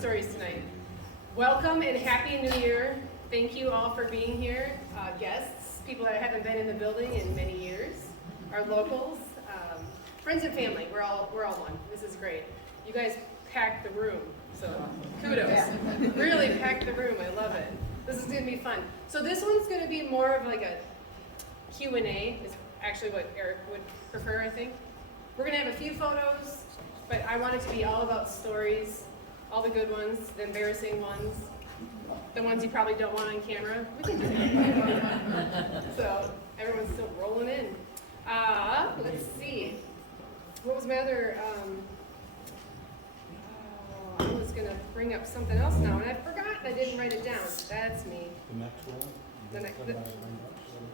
stories tonight. Welcome and Happy New Year. Thank you all for being here. Guests, people that haven't been in the building in many years, our locals, friends and family. We're all one. This is great. You guys packed the room, so kudos. Really packed the room. I love it. This is going to be fun. So this one's going to be more of like a Q&A. Is actually what Eric would prefer, I think. We're going to have a few photos, but I want it to be all about stories, all the good ones, the embarrassing ones, the ones you probably don't want on camera. We can do that. So everyone's still rolling in. Let's see. What was my other, I was going to bring up something else now, and I forgot. I didn't write it down. That's me. The next one?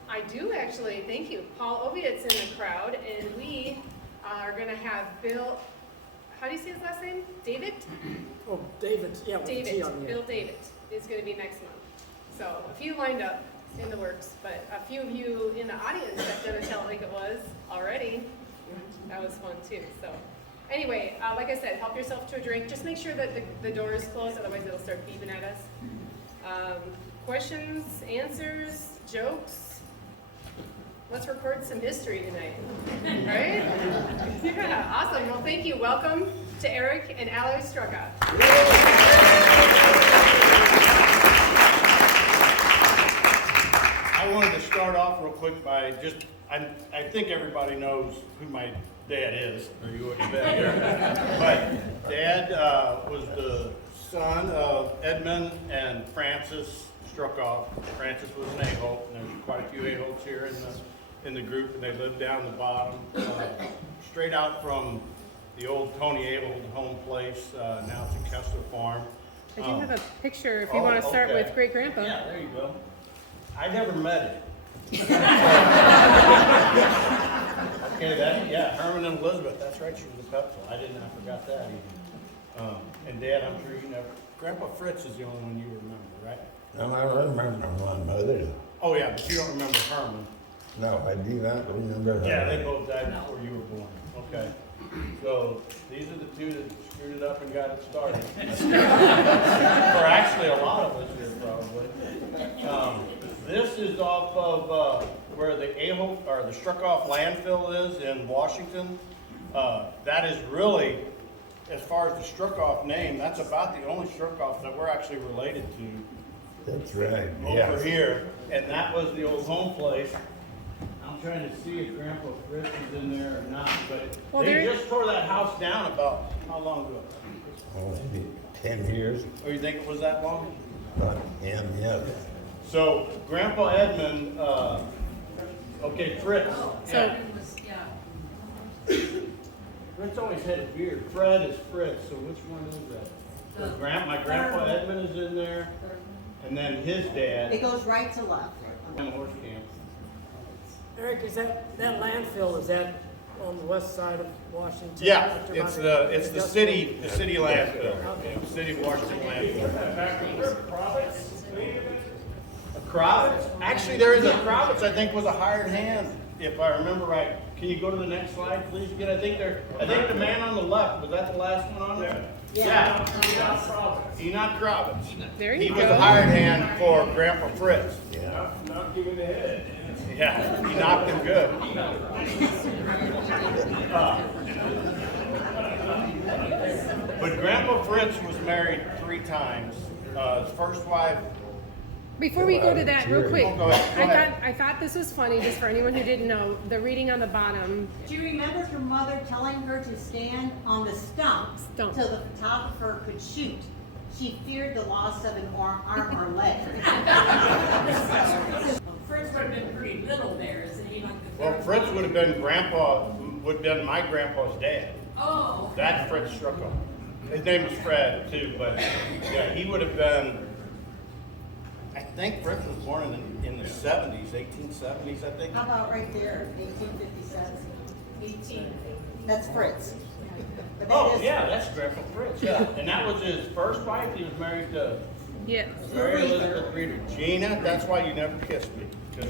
I do actually. Thank you. Paul Oviatt's in the crowd, and we are going to have Bill, how do you say his last name? David? Oh, David, yeah. With David, the T on the Bill end. David is going to be next month. So a few lined up in the works, but a few of you in the audience have done a Tell It Like It Was already. That was fun too. So anyway, like I said, help yourself to a drink. Just make sure that the door is closed, otherwise it'll start beeping at us. Questions, answers, jokes. Let's record some history tonight, right? Yeah, awesome. Well, thank you. Welcome to Eric and Aloys Struckhoff. I wanted to start off real quick by just, I think everybody knows who my dad is, or you wouldn't have been here. But Dad was the son of Edmund and Frances Struckhoff. Frances was an a-hole, and there's quite a few a-holes here in the group, and they lived down the bottom, straight out from the old Tony Abel home place. Now it's a Kessler farm. I do have a picture if you want to start with Great Grandpa. Yeah, there you go. I never met him. Okay, yeah, Herman and Elizabeth. That's right. She was a couple. I forgot that even. And Dad, I'm sure you never. Grandpa Fritz is the only one you remember, right? No, I remember my mother. Oh yeah, but you don't remember Herman. No, I do not remember her. Yeah, they both died before you were born. Okay. So these are the two that screwed it up and got it started. Or actually a lot of us here probably. This is off of where the a-hole or the Struckhoff landfill is in Washington. That is really, as far as the Struckhoff name, that's about the only Struckhoff that we're actually related to. That's right, Over here, and that was the old home place. I'm trying to see if Grandpa Fritz is in there or not, but they just tore that house down about, how long ago? Oh, maybe 10 years. Oh, you think it was that long? About 10, yes. So, Grandpa Edmund, okay, Fritz. So, Fritz always had a beard. Fred is Fritz, so which one is that? So my Grandpa Edmund is in there, and then his dad. It goes right to left. And horse camp. Eric, is that landfill, is that on the west side of Washington? Yeah, it's the city landfill. Okay. The city of Washington landfill. A Kravitz? Actually, there is a Kravitz. I think was a hired hand, if I remember right. Can you go to the next slide, please? Again, I think the man on the left, was that the last one on there? Yeah. Enoch Kravitz. there you He go. was a hired hand for Grandpa Fritz. Yeah. Knocked him in the head. Yeah, he knocked him good. But Grandpa Fritz was married 3 times. His first wife. Before we go to that, real quick, Go ahead. I thought this was funny, just for anyone who didn't know, the reading on the bottom. Do you remember her mother telling her to stand on the stump Stump. so the photographer could shoot? She feared the loss of an arm or leg. Fritz would have been pretty little there, isn't he? Like the Well, third Fritz one? would have been my grandpa's dad. Oh. That's Fritz Struckhoff. His name was Fred too, but yeah, he would have been. I think Fritz was born in the 70s, 1870s, I think. How about right there, 1857? 18. That's Fritz. But that Oh is- yeah, that's Grandpa Fritz. Yeah, and that was his first wife. He was married to Yeah. Mary Elizabeth Reeder. Gina, that's why you never kissed me. 'Cause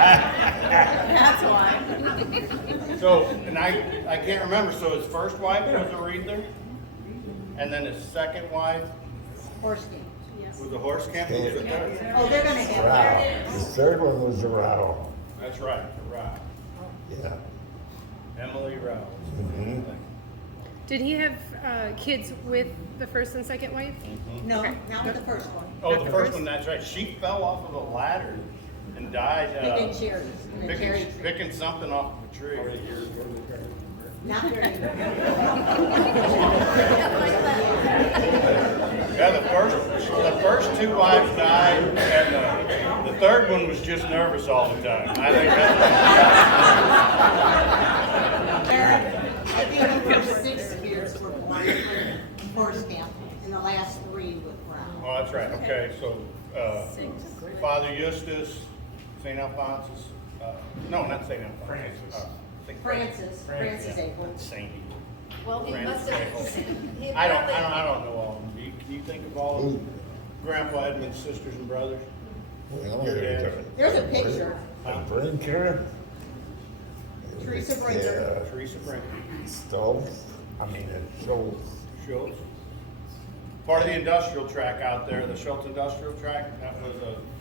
That's why. So, and I can't remember. So his first wife was a Reeder, And then his second wife Horse game. was a horse camp. Who was the third? Oh, they're gonna have. Rao. The third one was the Rao. That's right, Rao. Yeah. Emily Rao. Mhm. Did he have kids with the first and second wife? No, Okay. not with the first one. Oh, Not the the first first? one, that's right. She fell off of a ladder and died. Picking cherries in a cherry tree. Picking something off of a tree. Not very. Yeah, the first two wives died, and the third one was just nervous all the time. I think that's. Eric, I think the first 6 years were born from horse camp, and the last 3 with Brown. Oh, that's right. Okay, so Father Eustace, St. Alphonsus. No, not St. Alphonsus. Francis April. Saint. Well, he Francis must have. April. he I don't apparently- know all of them. Can you think of all of them? Grandpa Edmund's sisters and brothers? Well, Your dad. There's a picture. A Brinker. Teresa Brinker. Teresa Brinker. Stoltz. I mean, it's Schultz. Schultz. Part of the industrial track out there, the Schultz Industrial Track, that was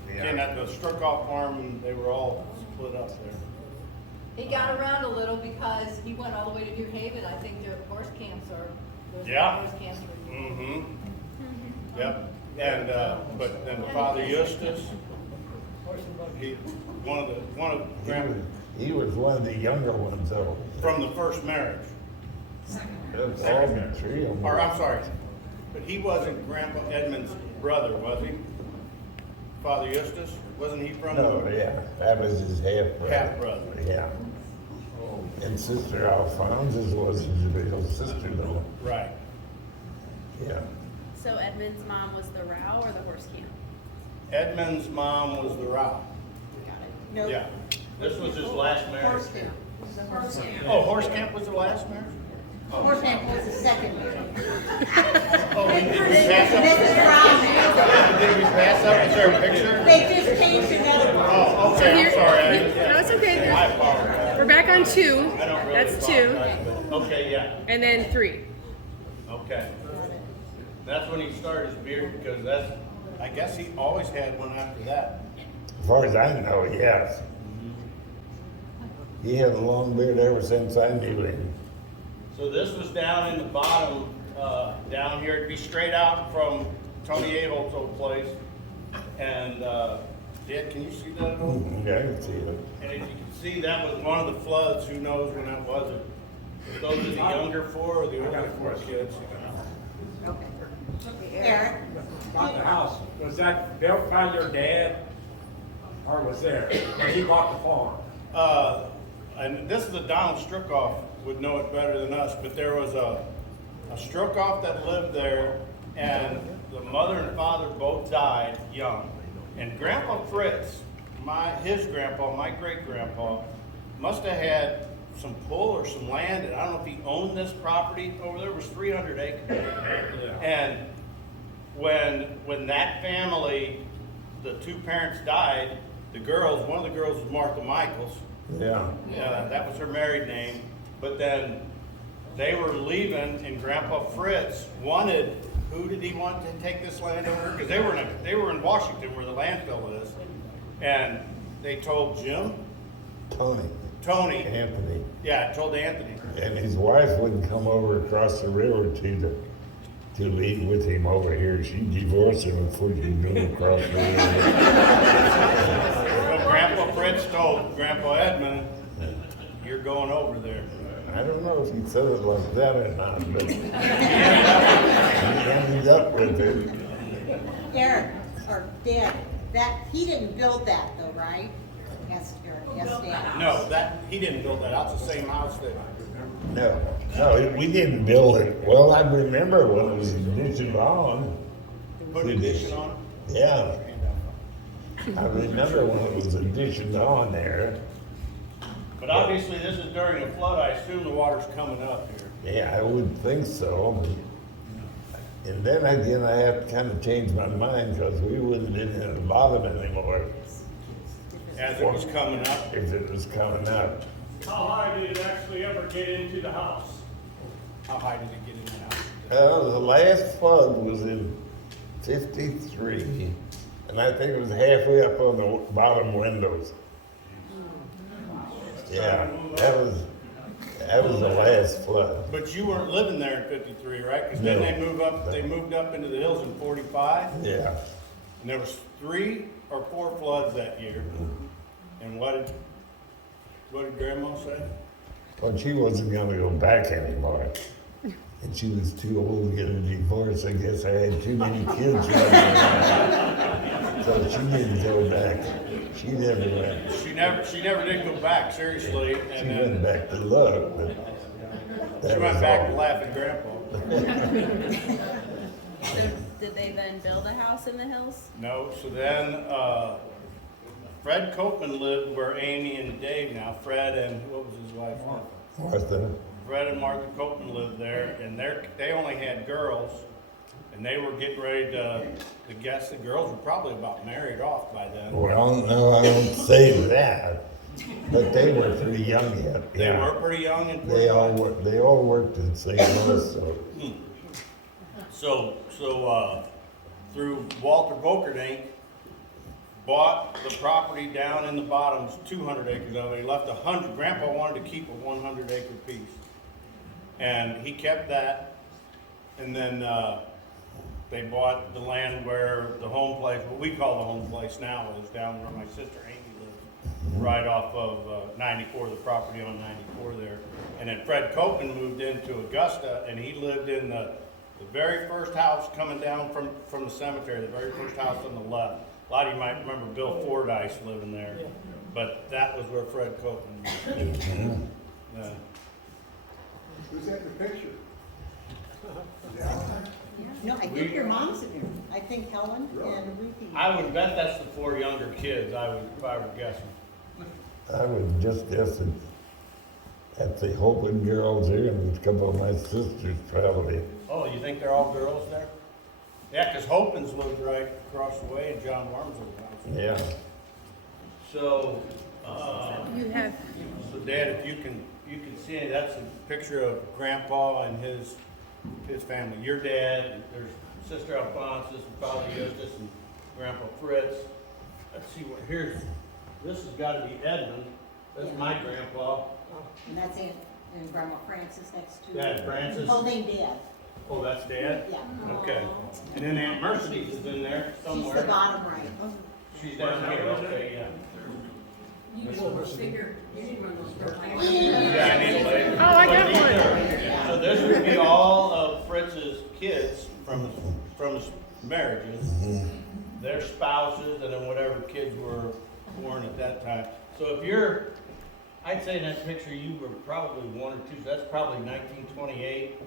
again, at the Struckhoff farm, and they were all split up there. He got around a little because he went all the way to New Haven. I think their horse camps are. those Yeah. Horse camps were. Mm-hmm. Yep, and, but then Father Eustace, he, one of Grandpa, He was one of the younger ones, though. from the first marriage. That's all the three of them. Or, I'm sorry, but he wasn't Grandpa Edmund's brother, was he? Father Eustace, wasn't he from? No, yeah, that was his half-brother. Half-brother. Yeah. And Sister Alphonsus was his real sister, though. Right. Yeah. So Edmund's mom was the Rao or the horse camp? Edmund's mom was the Rao. No. Yeah. This was his last marriage. Horse camp. Horse camp. Oh, Horse Camp was the last marriage? Horse camp was the second marriage. Oh, did we pass up? Mrs. Brown. Did we pass up? Is there a picture? They just changed another one. Oh, okay, I'm Here- sorry. No, it's okay. I apologize. We're back on 2. I don't really That's 2. apologize, but- Okay, yeah, And then 3. okay. That's when he started his beard, because that's, I guess he always had one after that. As far as I know, yes. He had a long beard ever since I knew him. So this was down in the bottom, down here, it'd be straight out from Tony Aholt's old place. And, Dad, can you see that at all? Yeah, I can see it. And as you can see, that was one of the floods, who knows when that was. If those are the younger 4 or the older 4 kids. Eric, Bought the house, was that built by your dad? Or was there, or he bought the farm? And this is a Donald Struckhoff would know it better than us, but there was a Struckhoff that lived there, and the mother and father both died young. And Grandpa Fritz, his grandpa, my great grandpa, must have had some pull or some land, and I don't know if he owned this property over there. It was 300 acres. And when that family, the 2 parents died, one of the girls was Martha Michaels. Yeah. That was her married name. But then they were leaving, and Grandpa Fritz wanted, who did he want to take this land over? Because they were in Washington, where the landfill is. And they told Jim, Tony, Anthony. yeah, told Anthony. And his wife wouldn't come over across the river to leave with him over here. She divorced him before she knew him across the river. So Grandpa Fritz told Grandpa Edmund, you're going over there. I don't know if he said it like that or not, but he ended up with it. Eric, or Dad, he didn't build that though, right? Yes, Eric, yes, Dad. No, he didn't build that. That's the same house that. No, we didn't build it. Well, I remember when it was additioned on. Put an addition on it? Yeah, I remember when it was additioned on there. But obviously, this is during a flood. I assume the water's coming up here. Yeah, I would think so. And then again, I have to kind of change my mind because we wouldn't have been in the bottom anymore As it was coming up. if it was coming up. How high did it actually ever get into the house? How high did it get in the house? The last flood was in 53, and I think it was halfway up on the bottom windows. Yeah, that was the last flood. But you weren't living there in 53, right? Because then No. they moved up into the hills in 45, Yeah. and there was 3 or 4 floods that year. And what did Grandma say? Well, she wasn't gonna go back anymore. And she was too old to get a divorce. I guess I had too many kids. So she didn't go back. She never went. She never did go back, seriously. She And went then back to look, but she that went was back to all. laugh at Grandpa. Did they then build a house in the hills? No, so then, Fred Copeman lived where Amy and Dave now, Fred and, what was his wife's name? Martha. Fred and Martha Copeman lived there, and they only had girls, and they were getting ready to guess the girls were probably about married off by then. Well, no, I don't say that. But they were pretty young yet. They Yeah. were pretty young and They all worked in St. Louis, so. So, through Walter Bokerdink, bought the property down in the bottoms, 200 acres of it. He left 100, Grandpa wanted to keep a 100-acre piece. And he kept that, and then, they bought the land where the home place, what we call the home place now, is down where my sister Amy lives, right off of 94, the property on 94 there. And then Fred Copeman moved into Augusta, and he lived in the very first house coming down from the cemetery, the very first house on the left. A lot of you might remember Bill Fordyce living there, but that was where Fred Copeman lived. Yeah. Who's that in the picture? No, I think your mom's in there. I think Helen and Ruthie. I would bet that's the 4 younger kids, if I were guessing. I would just guess at the Hopen girls here and a couple of my sisters probably. Oh, you think they're all girls there? Yeah, because Hopens lived right across the way in John Wormsley's house. Yeah. So, You have. so Dad, if you can see it, that's a picture of Grandpa and his family. Your dad, there's Sister Alphonsus and Father Eustace and Grandpa Fritz. Let's see what, this has got to be Edmund. That's my grandpa. And that's Aunt and Grandma Frances next to. Dad Francis. Holding Dad. Oh, that's Dad? Yeah. Okay. And then Aunt Mercedes is in there She's somewhere. the bottom right. She's down here, okay, yeah. You just figure, you didn't run those for Yeah, I need a lady. Oh, I got But these one. are- So this would be all of Fritz's kids from his marriages, their spouses, and then whatever kids were born at that time. So if I'd say in that picture you were probably 1 or 2, so that's probably 1928,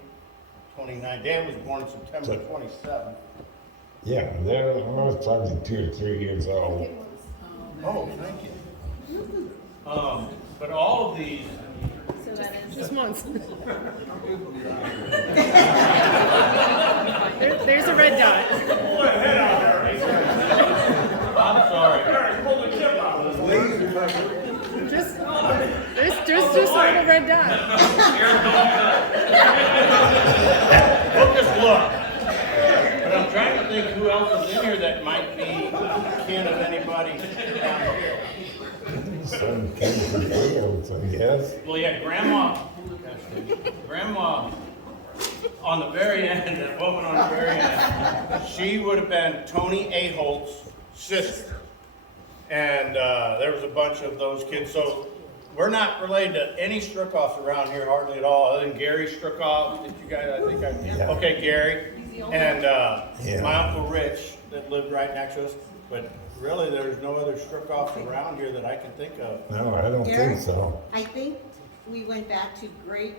29. Dad was born September 27th. Yeah, I was probably 2 or 3 years old. Oh, thank you. But all of these, So that is. Just once. There's a red dot. I'm sorry. Just a little red dot. We'll just look. But I'm trying to think who else is in here that might be kin of anybody down here. Some came from fields, I guess. Well, yeah, Grandma on the very end, that woman on the very end, she would have been Tony Aholt's sister. And there was a bunch of those kids. So we're not related to any Struckhoffs around here hardly at all, other than Gary Struckhoff. Did you guys, okay, Gary. And my Uncle Rich that lived right next to us. But really, there's no other Struckhoffs around here that I can think of. No, I don't Eric? think so. I think we went back to great,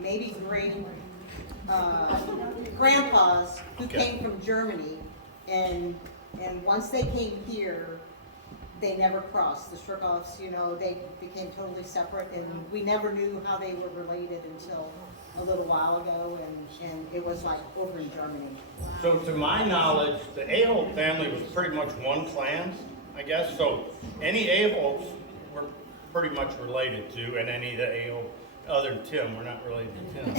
maybe great, grandpas who Okay. came from Germany, and once they came here, they never crossed. The Struckhoffs, they became totally separate, and we never knew how they were related until a little while ago, and it was like over in Germany. So to my knowledge, the Aholt family was pretty much one clan, I guess. So any Aholts were pretty much related to, and any of the Aholt. other than Tim, we're not related to Tim.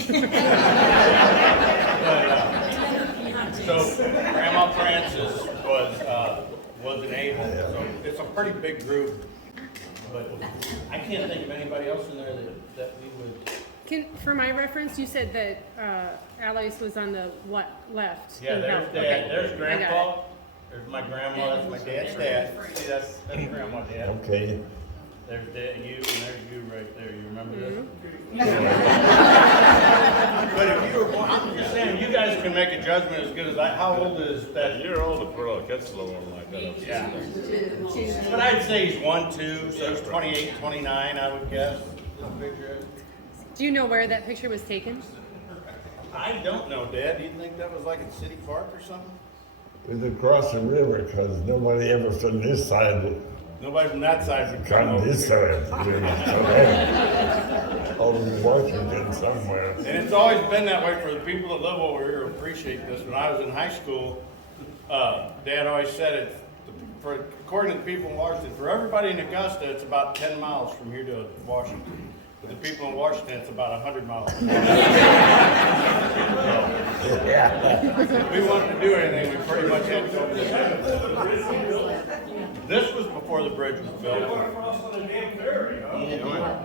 But, so Grandma Frances was an able, so it's a pretty big group. But I can't think of anybody else in there that we would. For my reference, you said that Aloys was on the left? Yeah, in there's health. Dad, Okay. there's I got Grandpa, there's my grandma, that's my dad's dad. See, that's Grandma, Dad. Okay. There's Dad, you, and there's you right there. You remember this? But if you were born, I'm just saying, you guys can make a judgment as good as I. How old is that? You're older for a catch slow one like that. Yeah. But I'd say he's 1, 2, so he's 28, 29, I would guess. This picture is. Do you know where that picture was taken? I don't know, Dad. Do you think that was like in City Park or something? It was across the river, because nobody ever from this side would Nobody from that side would come come over this here. side. Over in Washington somewhere. And it's always been that way for the people that live over here who appreciate this. When I was in high school, Dad always said it, according to the people in Washington, for everybody in Augusta, it's about 10 miles from here to Washington. But the people in Washington, it's about 100 miles. Yeah. If we wanted to do anything, we pretty much had to go over this. This was before the bridge was built. Across on the damn ferry, huh? Yeah.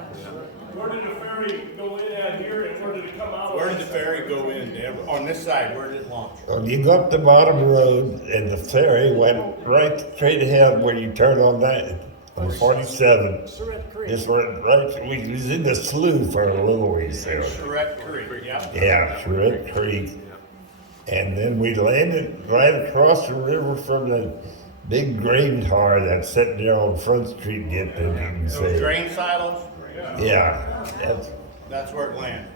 Where did the ferry go in at here and where did it come out? Where did the ferry go in, Dad? On this side, where did it launch? Well, you go up the bottom road, and the ferry went right straight ahead where you turn on that, on 47. Surratt Creek. Just right, we was in the slough for a little ways there. Surratt Creek, yeah. Yeah, Surratt Creek. And then we landed right across the river from the big grain car that's sitting there on Front Street, get them, you can Those say. grain silos, Yeah, that's where it landed.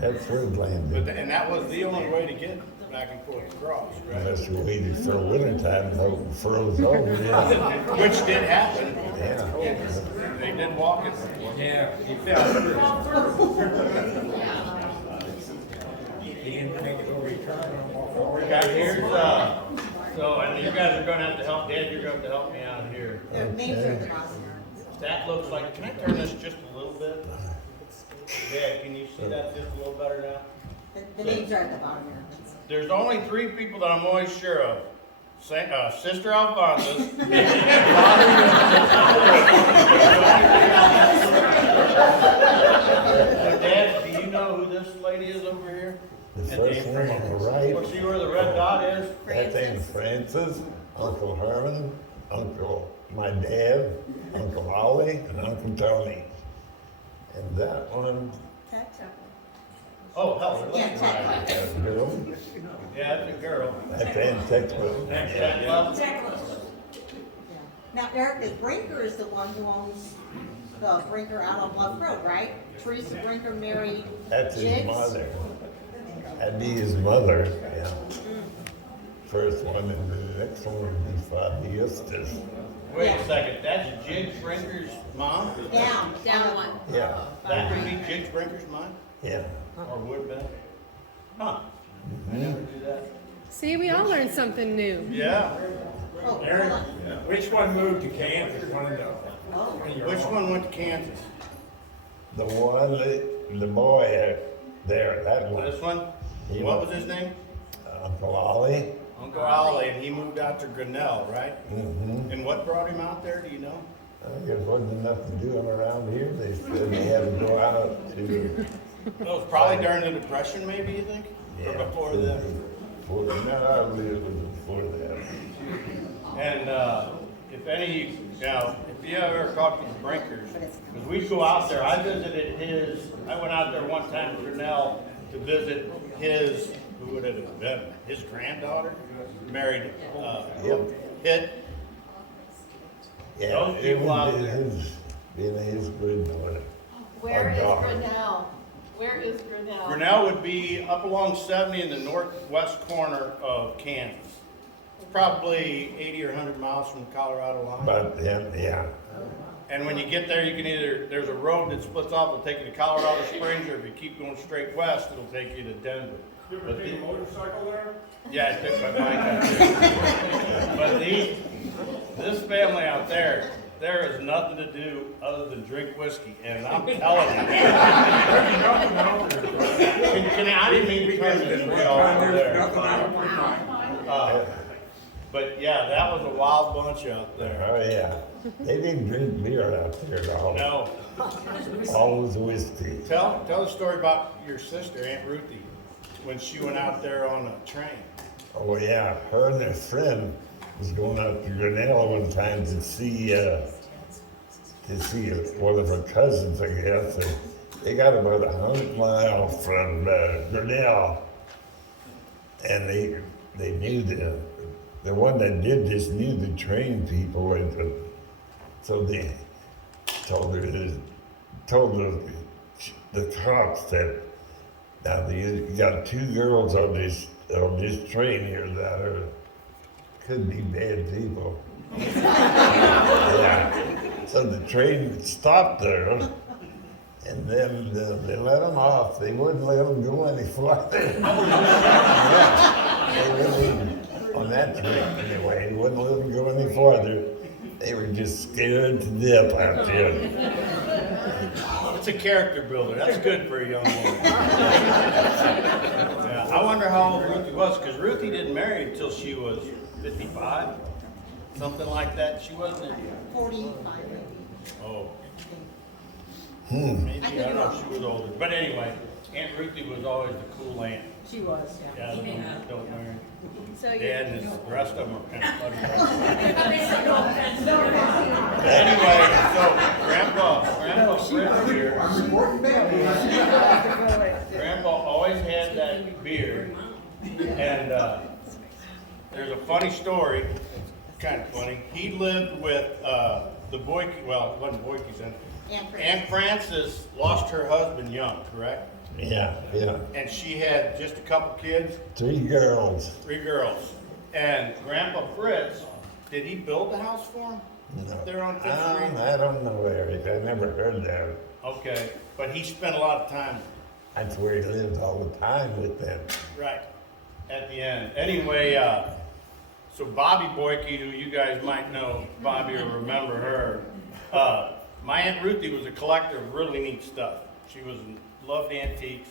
that's where it landed. And that was the only way to get back and forth across, right? Unless we waited for winter time, hope it froze over, yeah. Which did happen. Yeah. They did walk it. Yeah, he fell through. He didn't make his return and walk over. Okay, here's, so, and you guys are gonna have to help, Dad, you're gonna have to help me out here. Their names are at the bottom. That looks like, can I turn this just a little bit? Dad, can you see that just a little better now? The names are at the bottom here. There's only 3 people that I'm always sure of. Sister Alphonsus. So Dad, do you know who this lady is over here? The first one on the right, Well, see where the red dot is? that's Aunt Francis, Uncle Herman, my dad, Uncle Ollie, and Uncle Tony. And that one, Oh, hell, Yeah, that's Tech. right. that girl, Yeah, that's a girl. that's Aunt Texas. That love. Now, Eric, the Brinker is the one who owns the Brinker out on Bluff Road, right? Teresa Brinker married That's his Jigs? mother. That'd be his mother, yeah. First one, and the next one would be Fabiustus. Wait a second, that's Jig Brinker's mom? Down. Down one. Yeah, That would be Jig Brinker's mom? yeah. Or would be? Huh, I never knew that. See, we all learned something new. Yeah, Oh, hold Eric, on. which one moved to Kansas? One of the. which one went to Kansas? The one, the boy there, that one. This one? What was his name? Uncle Ollie. Uncle Ollie, and he moved out to Grinnell, right? Mm-hmm. And what brought him out there, do you know? There wasn't enough to do around here. They said they had to go out to. It was probably during the Depression, maybe, you think? Or before that? No, I believe it was before that. And if any, if you ever talk to the Brinkers, because we go out there, I went out there one time to Grinnell to visit his, who would it have been, his granddaughter, married Hit. Yeah, Those it people out was there. his granddaughter. Where is dog. Grinnell? Where is Grinnell? Grinnell would be up along 70 in the northwest corner of Kansas. It's probably 80 or 100 miles from the Colorado line. But then, yeah, And when you get there, you can either, there's a road that splits off, it'll take you to Colorado Springs, or if you keep going straight west, it'll take you to Denver. You ever take a motorcycle there? Yeah, I took my bike out there. But this family out there, there is nothing to do other than drink whiskey, and I'm telling you. I didn't mean to turn this way over there. But yeah, that was a wild bunch out there. Oh, yeah. They didn't drink beer out there at all. No. Always whiskey. Tell the story about your sister, Aunt Ruthie, when she went out there on a train. Oh, yeah. Her and a friend was going out to Grinnell one time to see one of her cousins, I guess. They got about 100 miles from Grinnell. And they knew the one that did this knew the train people, and so they told the cops that now you got 2 girls on this train here that could be bad people. Yeah. So the train stopped there, and then they let them off. They wouldn't let them go any farther. Yeah. They wouldn't, on that train anyway, they wouldn't let them go any farther. They were just scared to death out there. It's a character builder. That's good for a young woman. Yeah, I wonder how old Ruthie was, because Ruthie didn't marry until she was 55, something like that. She wasn't. 45 maybe. Oh. Maybe, I don't know if she was older. But anyway, Aunt Ruthie was always the cool aunt. She was, yeah. Yeah, don't marry. So Dad and the rest of them are kind of funny. you're. Anyway, so Grandpa Fritz here, I'm reporting back. Grandpa always had that beard, and there's a funny story, kind of funny. He lived with the Boyke, well, it wasn't Boyke's then. Aunt Frances lost her husband young, correct? Yeah. And she had just a couple kids. 3 girls. 3 girls. And Grandpa Fritz, did he build the house for him? No. There on 5th Street? I don't know, Eric. I never heard that. Okay, but he spent a lot of time. That's where he lived all the time with them. Right, at the end. Anyway, so Bobby Boyke, who you guys might know, Bobby or remember her, my Aunt Ruthie was a collector of really neat stuff. She loved antiques,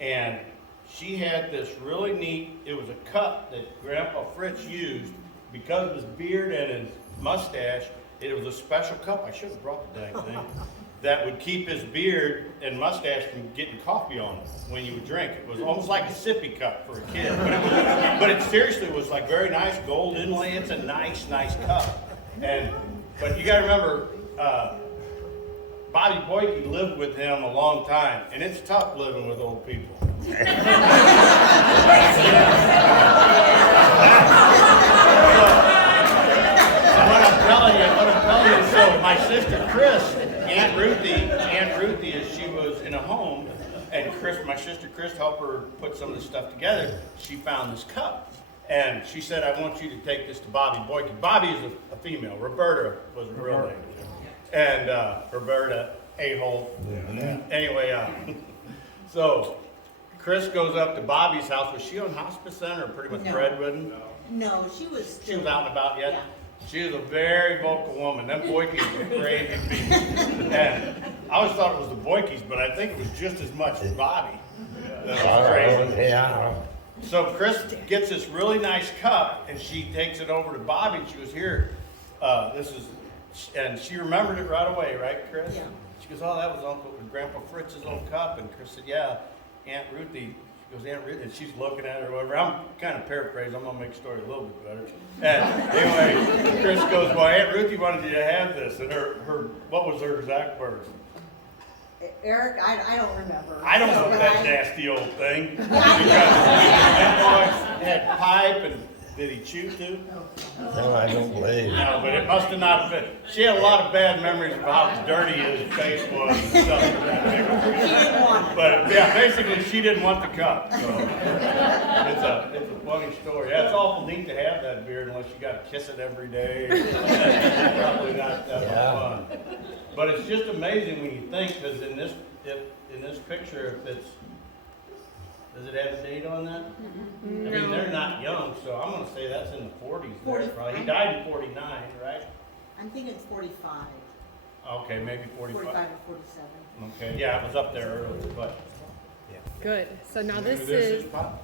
and she had this really neat, it was a cup that Grandpa Fritz used because of his beard and his mustache. It was a special cup, I should have brought the dang thing, that would keep his beard and mustache from getting coffee on it when you would drink. It was almost like a sippy cup for a kid, but it seriously was like very nice gold inlay. It's a nice cup. But you gotta remember, Bobby Boyke lived with him a long time, and it's tough living with old people. What I'm telling you, so my sister Chris, Aunt Ruthie, as she was in a home, and my sister Chris helped her put some of this stuff together. She found this cup, and she said, "I want you to take this to Bobby Boyke." Bobby is a female. Roberta was the real name. And Roberta A-hole. Yeah. Anyway, so Chris goes up to Bobby's house. Was she on hospice then, or pretty much bedridden? No, she was. She was out and about yet? Yeah. She was a very vocal woman. Them Boykes were crazy people. And I always thought it was the Boykes, but I think it was just as much as Bobby. That was crazy. Yeah. So Chris gets this really nice cup, and she takes it over to Bobby, and she goes, "Here, and she remembered it right away, right, Chris? Yeah. She goes, "Oh, that was Grandpa Fritz's old cup." And Chris said, "Yeah, Aunt Ruthie." She goes, "Aunt Ruthie," and she's looking at her, whatever. I'm kind of paraphrasing. I'm gonna make the story a little bit better. And anyway, Chris goes, "Well, Aunt Ruthie wanted you to have this," and her what was her exact words? Eric, I don't remember. I don't know that nasty old thing. Because had pipe, and did he chew too? No, I don't believe. No, but it must have not been. She had a lot of bad memories of how dirty his face was and stuff like that. She didn't want it. But yeah, basically she didn't want the cup. So it's a funny story. Yeah, it's awful neat to have that beard unless you got to kiss it every day. Probably not that much fun. But it's just amazing when you think, because in this picture, does it have a date on that? No. I mean, they're not young, so I'm going to say that's in the 40s. There, probably. He died in 49, right? I'm thinking it's 45, Okay, maybe 45 45. or 47. Okay, yeah, it was up there earlier, but. Good. So now Maybe this this is, Pop.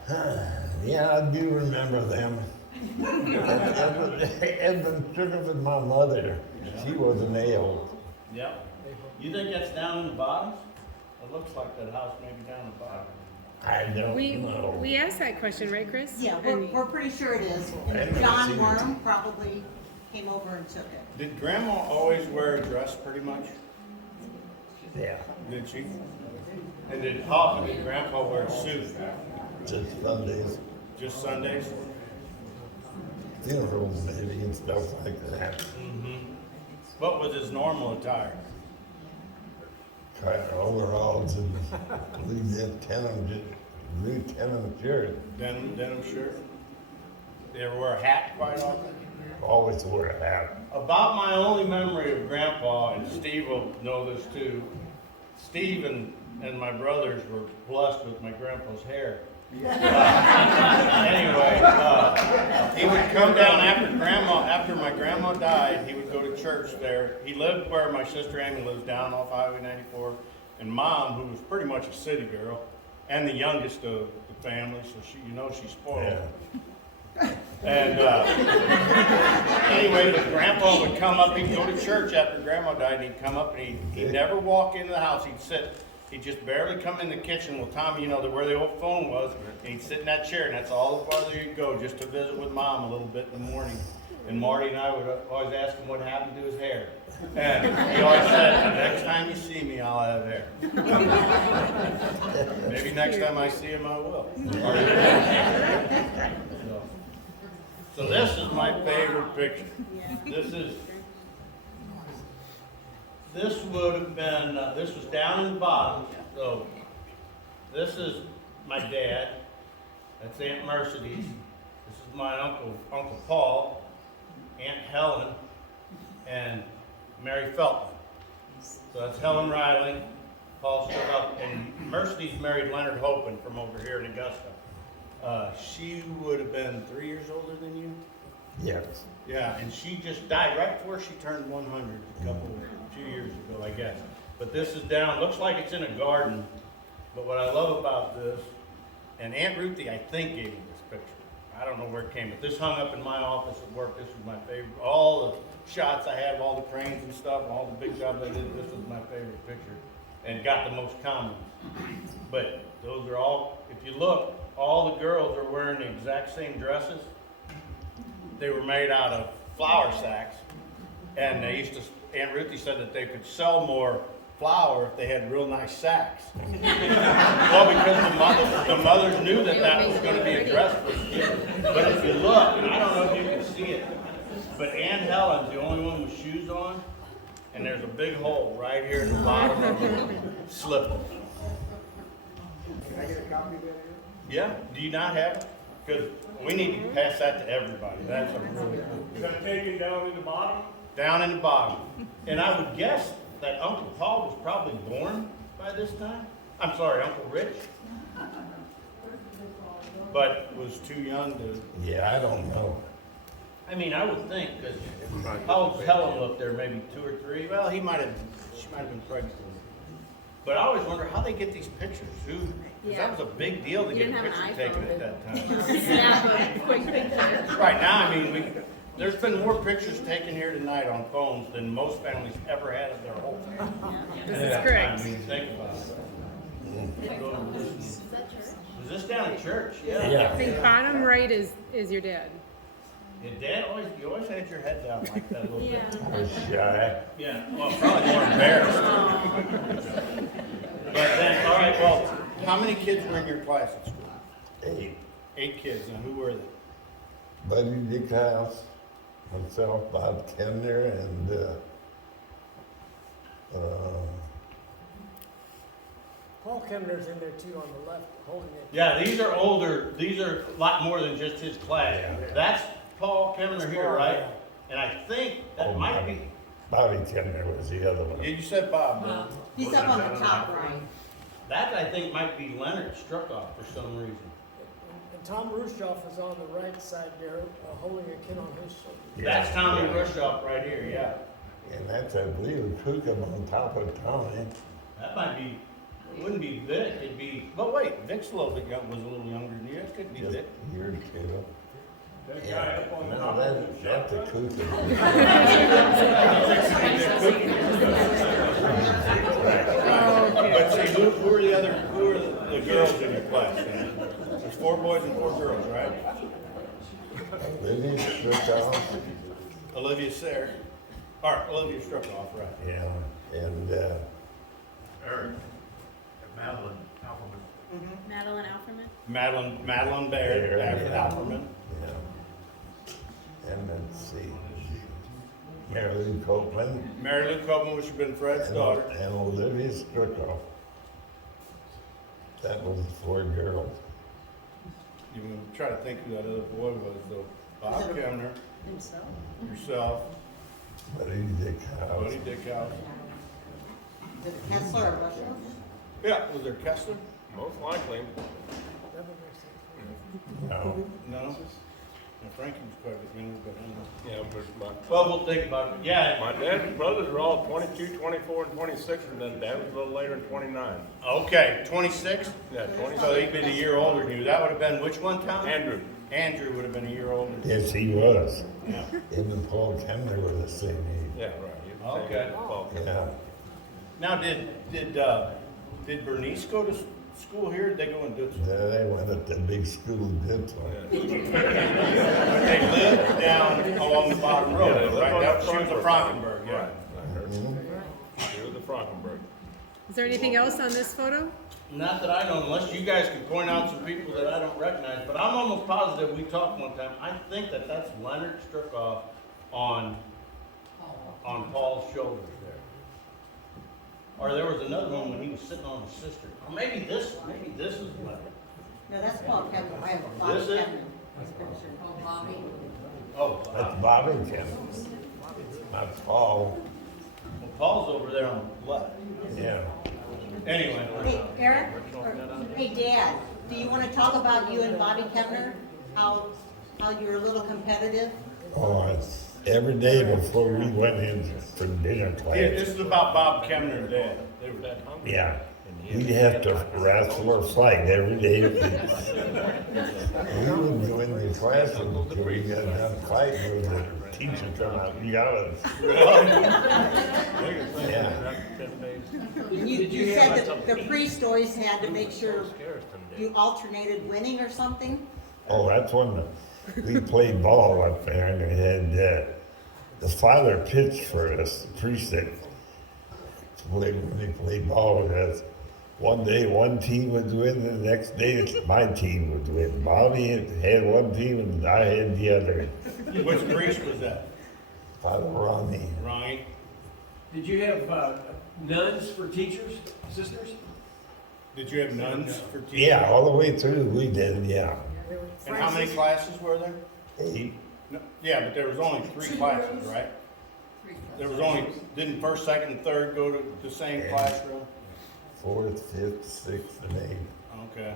Yeah, I do remember them. Edmund Struckhoff and my mother, she was an ale. Yep. You think that's down in the bottoms? It looks like that house may be down in the bottom. I don't know. we asked that question, right, Chris? Yeah, And- we're pretty sure it is. I've And never John seen it. Worm probably came over and took it. Did Grandma always wear a dress pretty much? Yeah, Did she? And did often did Grandpa wear a suit? just Sundays, Just Sundays? funerals maybe and stuff like that. Mm-hmm. What was his normal attire? Kind of overalls and blue denim shirt. Denim shirt? Did he ever wear a hat quite often? Always wore a hat. About my only memory of Grandpa, and Steve will know this too, Steve and my brothers were blessed with my grandpa's hair. Anyway, he would come down after my grandma died, he would go to church there. He lived where my sister Amy lives, down off Highway 94, and Mom, who was pretty much a city girl, and the youngest of the family, so she's spoiled. Yeah. And anyway, but Grandpa would come up, he'd go to church after Grandma died, and he'd come up and he'd never walk into the house, he'd sit. He'd just barely come in the kitchen with Tommy, where the old phone was, and he'd sit in that chair, and that's all the farther he'd go, just to visit with Mom a little bit in the morning. And Marty and I would always ask him what happened to his hair. And he always said, next time you see me, I'll have hair. Maybe next time I see him, I will. So this is my favorite picture. This would have been, this was down in the bottom, so this is my dad, that's Aunt Mercedes, this is my Uncle Paul, Aunt Helen, and Mary Feltman. So that's Helen Riley, Paul Struckhoff, and Mercedes married Leonard Hopen from over here in Augusta. She would have been 3 years older than you? Yes. Yeah, and she just died right before she turned 100, a few years ago, I guess. But this is down, looks like it's in a garden. But what I love about this, and Aunt Ruthie, I think, gave me this picture. I don't know where it came, but this hung up in my office at work. This was my favorite. All the shots I had of all the cranes and stuff, all the big jobs I did, this was my favorite picture. And got the most comments. But those are all, if you look, all the girls are wearing the exact same dresses. They were made out of flour sacks, and Aunt Ruthie said that they could sell more flour if they had real nice sacks. Well, because the mothers knew that was going to be a dress for the kids. But if you look, and I don't know if you can see it, but Aunt Helen's the only one with shoes on, and there's a big hole right here in the bottom of her slipper. Can I get a copy of that here? Yeah, do you not have it? Because we need to pass that to everybody. That's a really cool. Is that taken down in the bottom? Down in the bottom. And I would guess that Uncle Paul was probably born by this time. I'm sorry, Uncle Rich. But was too young to, Yeah, I don't know. I mean, I would think, because how old does Helen look there, maybe 2 or 3? Well, she might have been pregnant. But I always wonder how they get these pictures. Because that was a big deal to You get a didn't have an picture taken iPhone, at that time. Snap a quick picture. Right now, I mean, there's been more pictures taken here tonight on phones than most families ever had of their whole family. This is correct. I mean, think about it. Is that church? Is this down at church? I think bottom right is your dad. Your dad you always had your head down like that a little bit. I was shy. Yeah, well, probably more embarrassed. But then, all right, well, how many kids were in your class at school? 8. 8 kids, and who were they? Buddy Dick House, myself, Bob Kemner, and Paul Kemner's in there too on the left, holding it. Yeah, these are older, these are a lot more than just his class. That's Paul Kemner here, right? And I think that might be, Bobby Kemner was the other one. you said Bob, no? He's up on the top right. That I think might be Leonard Struckhoff for some reason. Tom Rushoff is on the right side there, holding a kid on his shoulder. That's Tommy Rushoff right here, yeah. And that's, I believe, a cookum on top of Tommy. That might be, it wouldn't be Vic, it'd be, but wait, Vic's a little bit young, was a little younger than you, that couldn't be Just Vic. your kid. That guy up on the No, top of the that's a shop. cookum. But see, who are the girls in your class then? There's 4 boys and 4 girls, right? Living Struckhoff, Olivia Sayre, or Olivia Struckhoff, right? yeah, and, Eric, Madeline, Alphabet. Madeline Alferman? Madeline Baird, after Alperman. yeah. And let's see, Marilyn Copeland. Mary Lou Copeland, which had been Fred's daughter. And Olivia Struckhoff. That was 4 girls. You can try to think who that other boy was, though. Bob Kemner, Himself. yourself, Buddy Dickhouse. Buddy Dickhouse. Is it Kessler or Rushing? Yeah, was there Kessler? Most likely. No, No. And Frankie was quite a bit younger, but I don't know. Yeah, but Well, we'll think about it. Yeah. my dad's brothers are all 22, 24, and 26, and then dad was a little later in 29. Okay, 26? Yeah, 26. So he'd been a year older than you. That would have been which one, Tom? Andrew. Andrew would have been a year older. yes, he was. Yeah. Him and Paul Kemner were the same age. Yeah, right. He was the Okay. same age as Paul. Yeah, Now, did Bernice go to school here? Did they go in Dutch? they went at the big school did. But they lived down along the bottom road, Yeah, they lived right? on That, the she was a Frankenberg, yeah. Right. I heard. He was a Frankenberg. Is there anything else on this photo? Not that I know, unless you guys can point out some people that I don't recognize, but I'm almost positive we talked one time. I think that's Leonard Struckhoff on Paul's shoulders there. Or there was another one when he was sitting on his sister. Or maybe this is Leonard. No, that's Paul Kemner. I have Bob This is? Kemner. Oh, Bobby. Oh, That's Bobby Kemner. Not Paul, well, Paul's over there on the left. yeah. Anyway. Hey, Eric, hey, Dad, do you want to talk about you and Bobby Kemner? How you're a little competitive? Oh, it's every day before we went in for dinner Yeah, class. this is about Bob Kemner and Dad. They were that hungry. Yeah, we'd have to wrestle or fight every day. We wouldn't go in the classroom until we got done fighting with the teacher come out and yell at us. Yeah, You said that the priest always had to make sure you alternated winning or something? oh, that's when we played ball up there and we had, the father pitched for us, the precinct. When they played ball with us. One day one team would win, the next day my team would win. Bobby had one team and I had the other. Which priest was that? Father Ronnie. Ronnie? Did you have nuns for teachers, sisters? Did you have nuns for teachers? Yeah, all the way through we did, yeah. And how many classes were there? 8. No, yeah, but there was only 3 classes, right? There was only, didn't first, second, and third go to the same classroom? 4th, 5th, 6th, and 8th. Okay.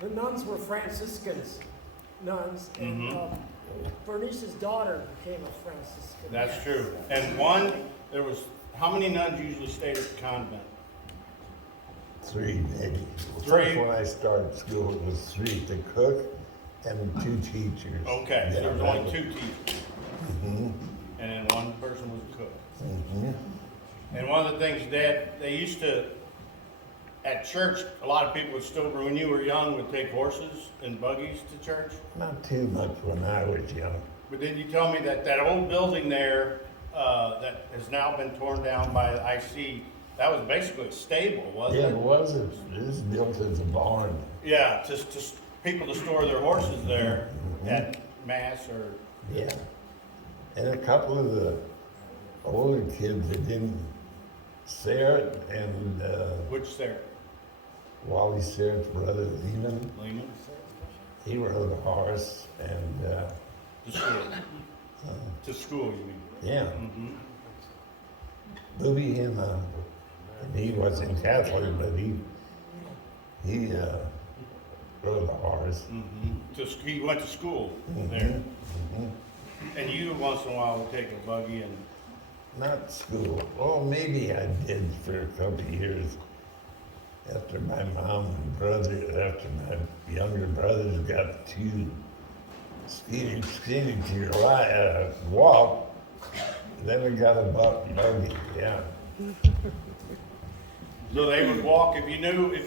The nuns were Franciscans, nuns, and Bernice's daughter became a Franciscan. That's true. And there was, how many nuns usually stayed at the convent? 3 maybe. 3? First when I started school it was 3, the cook and 2 teachers. Okay, so there was only 2 teachers. Mhm. And then one person was a cook. Mhm. And one of the things they used to, at church, a lot of people would still, when you were young, would take horses and buggies to church. Not too much when I was young. But did you tell me that old building there, that has now been torn down by the IC, that was basically a stable, wasn't Yeah, it? it was. It was built as a barn. Yeah, just people to store their horses there at mass or, Yeah. And a couple of the older kids that didn't, Sarah and which there, Wally Sarah's brother Lehman, Lehman, he rode a horse and to school. To school, you mean? yeah, Mm-hmm. Booby and he wasn't Catholic, but he rode a horse. He went to school there. Mhm. And you once in a while would take a buggy and, Not school. Well, maybe I did for a couple of years. After my mom and brother, after my younger brothers got too skinny to walk, then we got a buggy, yeah. so they would walk, if you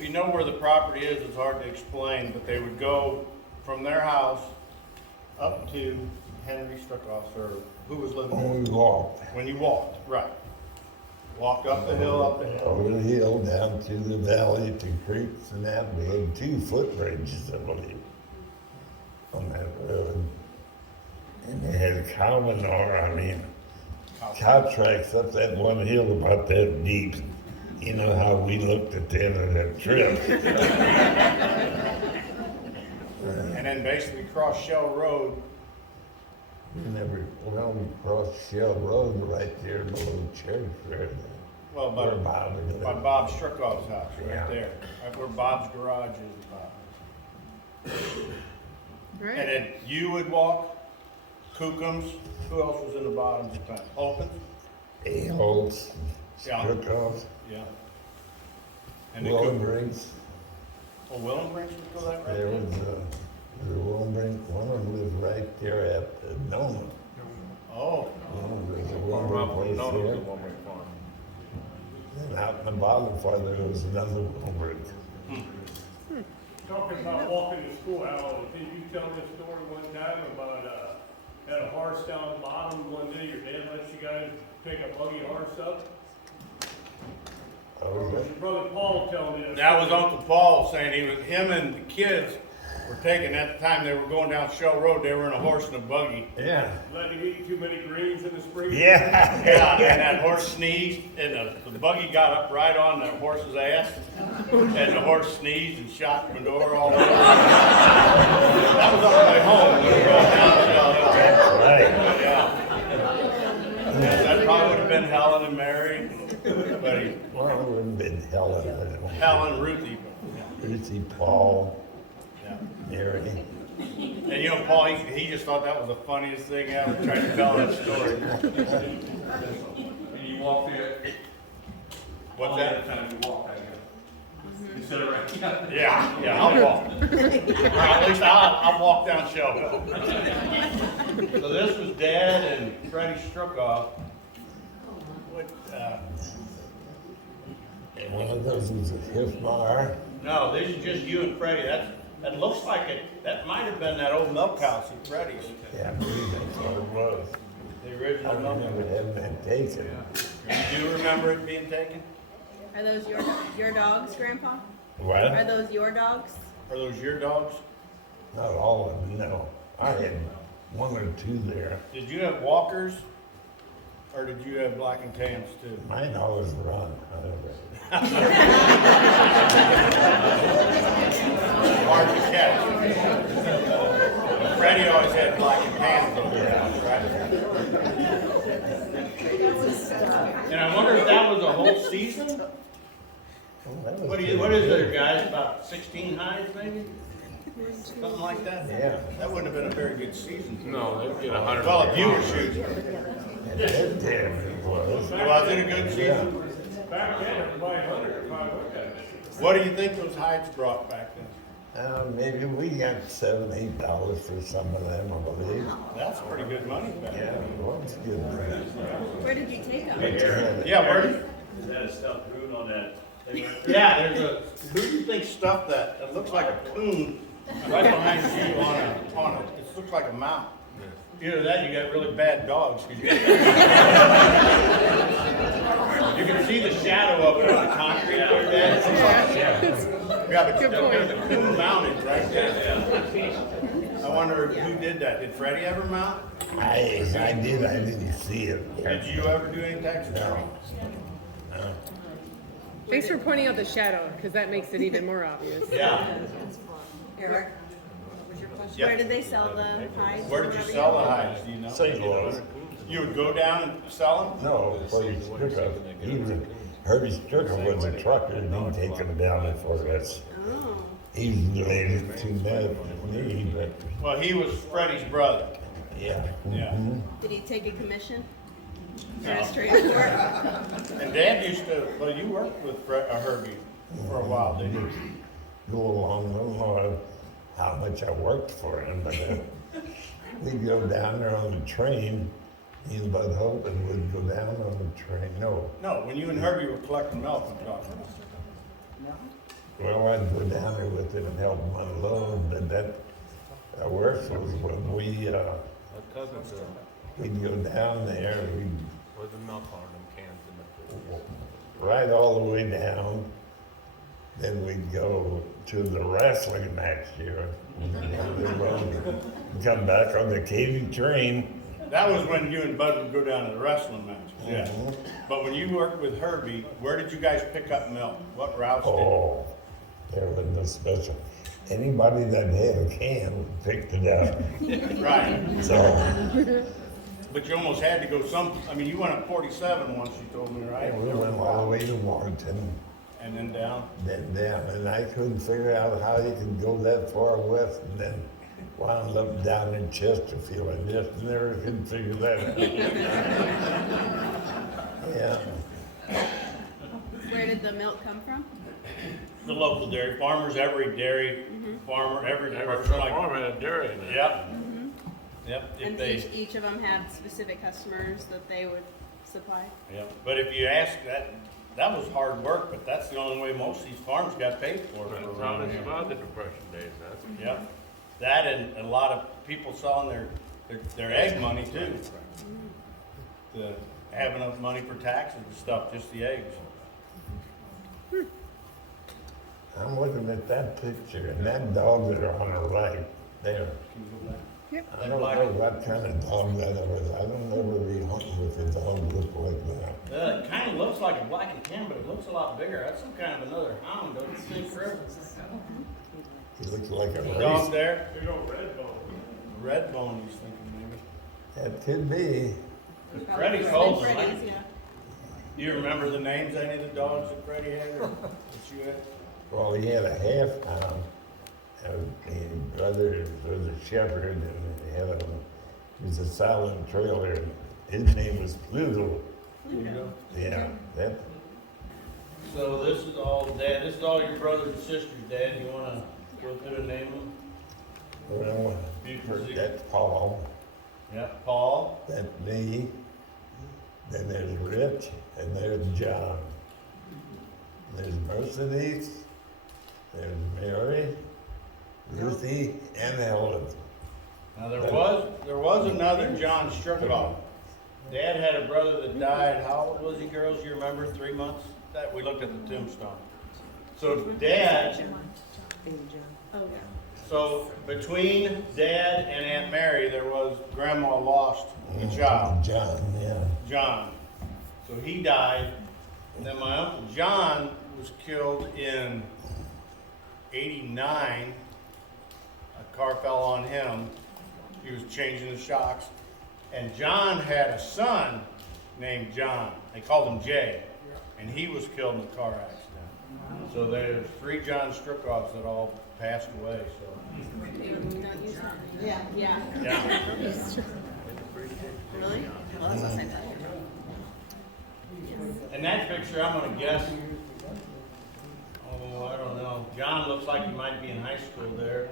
know where the property is, it's hard to explain, but they would go from their house up to Henry Struckhoff, or who was living there? When we walked. When you walked, right. Walked up the hill, Over the hill, down through the valley to creeks and that. We had 2 footbridges, I believe, on that road. And they had cow manure, cow tracks up that one hill about that deep. You know how we looked at the end of that trip. And then basically cross Shell Road. We crossed Shell Road right there below the church there. Well, Where Bob lived. by Bob Struckhoff's house, right Yeah. there. Right where Bob's garage is, Bob. Right. And then you would walk, Kookums, who else was in the bottoms at the time? Opens? Aloys, Yeah. Struckhoff, Yeah. And the Willenbrings. Oh, Willenbrings would go that right There there? was the Willenbrink, one of them lived right there at Noma. Oh, There's a Farm Willenbrink out place no, there. the one we farm. And out in the bottom farther, there was another Willenbrink. Talking about walking to school, Al, did you tell this story one time about, had a horse down the bottom one day, your dad let you guys pick a buggy horse up? Oh, Or was your brother Paul telling you? that was Uncle Paul saying him and the kids were taking, at the time they were going down Shell Road, they were in a horse and a buggy. yeah. Letting him eat too many greens in the spring? Yeah. Yeah, and that horse sneezed, and the buggy got up right on the horse's ass, and the horse sneezed and shot the manure all over. That was on the way home, we were going down Shell Hill. Right. Yeah, that probably would have been Helen and Mary, but Well, it would have been Helen. Helen, Ruthie. Ruthie, Paul, Yeah. Mary. And Paul, he just thought that was the funniest thing ever, trying to tell that story. And you walk through it. What's All that? the time you walk, I guess. Instead of right. Yeah, I'll walk. Or at least I'll walk down Shell Hill. So this was Dad and Freddie Struckhoff. What, And one of those was a Hifmar. no, this is just you and Freddie. That looks like that might have been that old milk house at Freddie's. Yeah, I believe that's what it was. The I original milk remember it hadn't been taken. house. You do remember it being taken? Are those your dogs, Grandpa? Are What? those your dogs? Are those your dogs? Not all of them, no. I had 1 or 2 there. Did you have walkers? Or did you have black and tans too? Mine always run. Hard to catch. Freddie always had black and tans on their house, right? And I wonder if that was a whole season? What is there, guys? About 16 hides, maybe? Something like that? Yeah. That wouldn't have been a very good season. No, they'd get 100. Well, if you were shooting. It was. Was it a good season? Back then, everybody hunted, everybody looked at it. What do you think those hides brought back then? Maybe we got $7, $8 for some of them, I believe. That's pretty good money back Yeah, then. it was good. Where did you take them? Yeah, where did? Is that a stuffed coon on that? Yeah, who do you think stuffed that? It looks like a coon right behind you on it looks like a mount. Either that, or you got really bad dogs. 'Cause you can see the shadow of it on the concrete there, Dad. Yeah, but there's a coon mounted right there. I wonder who did that. Did Freddie ever mount? I did, I didn't see it. Did you ever do any taxidermy? No. Thanks for pointing out the shadow, because that makes it even more obvious. Yeah. Eric, what was your question? Yep. Where did they sell the hides? Where did you sell the hides? Do you know? St. Louis. You would go down and sell them? No, Herbie Struckhoff. Herbie Struckhoff was a trucker and he'd take them down there for us. Oh, He's related to me, but Well, he was Freddie's brother. yeah. Yeah. Mhm. Did he take a commission? For No. his transport? And Dad used to, well, you worked with Herbie for a while, didn't you? Go along, I don't know how much I worked for him, but we'd go down there on the train. Me and Bud Hope and would go down on the train. No, No, when you and Herbie were collecting milk, I'm talking about. well, I'd go down there with him and help him unload, but that worse was when My cousin's, we'd go down there, we'd with the milk on them cans in the ride all the way down. Then we'd go to the wrestling match here. Come back on the Katy train. That was when you and Bud would go down to the wrestling matches, yeah. Mhm. But when you worked with Herbie, where did you guys pick up milk? What routes did you? Oh, there was no special. Anybody that had a can picked it up. Right, So but you almost had to go I mean, you went up 47 once, you told me, right? we went all the way to Warrenton, And then down? then down, and I couldn't figure out how you could go that far west and then wound up down in Chesterfield. I just never could figure that out. Yeah. Where did the milk come from? The local dairy farmers, every dairy farmer, every Every person like. farm had a dairy in it. Yep. Yep, if And they, each of them had specific customers that they would supply? yep. But if you ask that was hard work, but that's the only way most of these farms got paid for it That's how around they here. survived the depression days, that's. Yep. That and a lot of people selling their egg money too. To have enough money for taxes and stuff, just the eggs. I'm looking at that picture and that dog that are on the right there. I don't know what kind of dog that was. I don't ever be hunting with a dog look like that. It kind of looks like a black and tan, but it looks a lot bigger. That's some kind of another hound, don't you think, Chris? He looks like a Dog race. there? Big old red bone. Red bone, he's thinking maybe. That could be. Freddie told him. Freddy's, yeah. Do you remember the names of any of the dogs that Freddie had or that you had? Well, he had a half pound. His brother was a shepherd and he was a silent trailer. His name was Pluto. Yeah, that. So this is all Dad. This is all your brothers and sisters, Dad. You want to go through and name them? Well, that's Paul. Yeah, Paul. That's me. Then there's Rich and there's John. There's Mercedes. There's Mary, Ruthie, and Helen. Now there was another John Struckhoff. Dad had a brother that died. How old was he, girls? You remember? 3 months? That we looked at the tombstone. So Dad. Oh, yeah. So between Dad and Aunt Mary, there was Grandma lost a child. John, yeah. John. So he died. And then my Uncle John was killed in '89. A car fell on him. He was changing the shocks. And John had a son named John. They called him Jay. And he was killed in a car accident. So there's 3 John Struckhoffs that all passed away. So Yeah. Yeah. yeah. Really? Well, that's the same thing. And that picture, I'm gonna guess, oh, I don't know. John looks like he might be in high school there.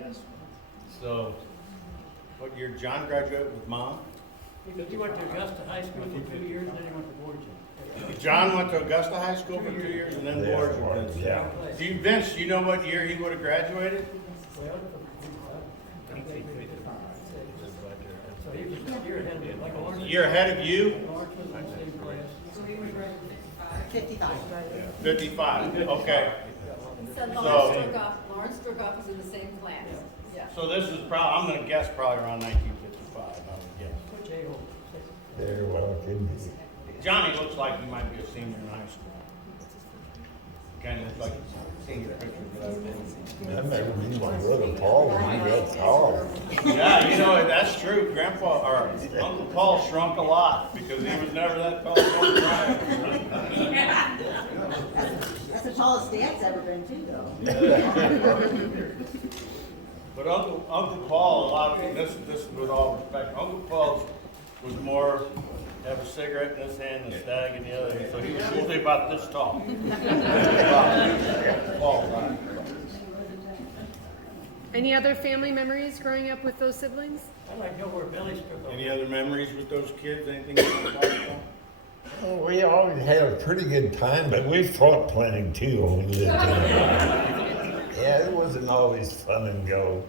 So, what year, John graduated with Mom? He went to Augusta High School for 2 years, and then he went to Boardton. John went to Augusta High School for 2 years and then Boardton. Yeah. Do you, Vince, you know what year he would have graduated? Well, so he was a year ahead of me, like Lawrence. A year ahead of you? Lawrence was in the same class. 55. 55, okay. So So- Lawrence Struckhoff was in the same class. Yeah. So this is probably, I'm gonna guess probably around 1955, I would guess. Which A-hole? Very well could be. Johnny looks like he might be a senior in high school. Kind of looks like senior picture. I remember me my brother Paul when he got tall. Yeah, you know, that's true. Grandpa, or Uncle Paul shrunk a lot because he was never that tall. That's the tallest Dad's ever been too, though. But Uncle Paul, a lot of, this is with all respect, Uncle Paul was more, have a cigarette in his hand and a stag in the other, so he was usually about this tall. Paul, right? Any other family memories growing up with those siblings? I like to know where Billy Struckhoff. Any other memories with those kids? Anything you want to talk about? Oh, we always had a pretty good time, but we fought plenty too when we lived there. Yeah, it wasn't always fun and go.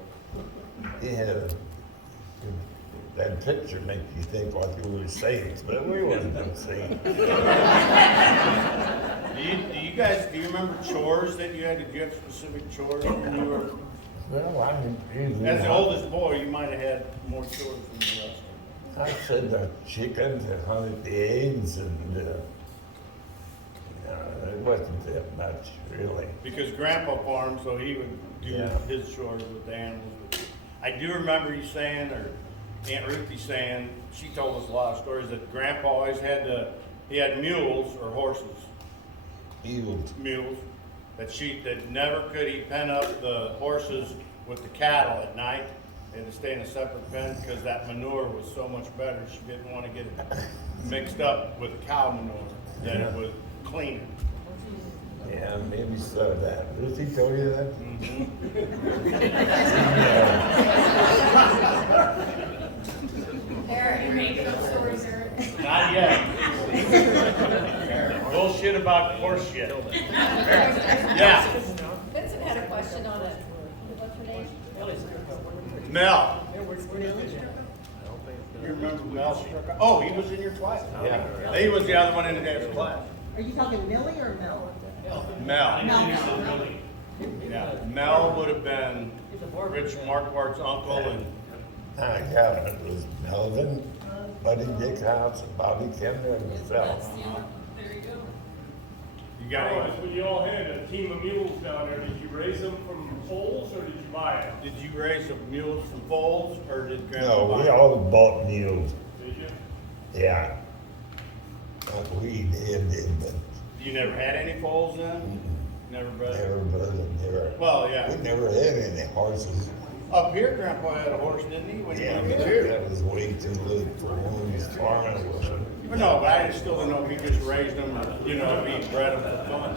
Yeah, that picture makes you think like we were saints, but we wasn't no saints. Do you remember chores that you had? Did you have specific chores when you were? Well, I mean, usually As the oldest boy, you might have had more chores than the rest. I said the chickens, I hunted the eggs, and it wasn't that much, really. Because Grandpa farmed, so he would do his chores with the animals. I do remember you saying, or Aunt Ruthie saying, she told us a lot of stories that Grandpa always had he had mules or horses. Mules. That never could he pen up the horses with the cattle at night. They had to stay in a separate pen because that manure was so much better. She didn't want to get it mixed up with cow manure, that it was cleaner. Yeah, maybe so that. Ruthie told you that? Eric, you making up stories, Eric? Not yet. Bullshit about horse shit. Yeah. Vincent had a question on it. What's her name? Mel. You remember Mel Struckhoff? Oh, he was in your class. Yeah. He was the other one in the dad's class. Are you talking Millie or Mel? Mel. Yeah. Mel would have been Rich Marquardt's uncle and. Yeah, it was Melvin, Buddy Dickhouse, and Bobby Kender, and myself. There you go. You got Aloys, when you all had a team of mules down there, did you raise them from foals or did you buy them? Did you raise some mules from foals or did Grandpa No, buy we them? all bought mules. Did you? Yeah. We did, but You never had any foals then? Never bred? never. Well, yeah. We never had any horses. Up here, Grandpa had a horse, didn't he? When Yeah, he but was here? that was way too late for one of these farmers. Well, no, but I still don't know if he just raised them or, if he bred them for fun.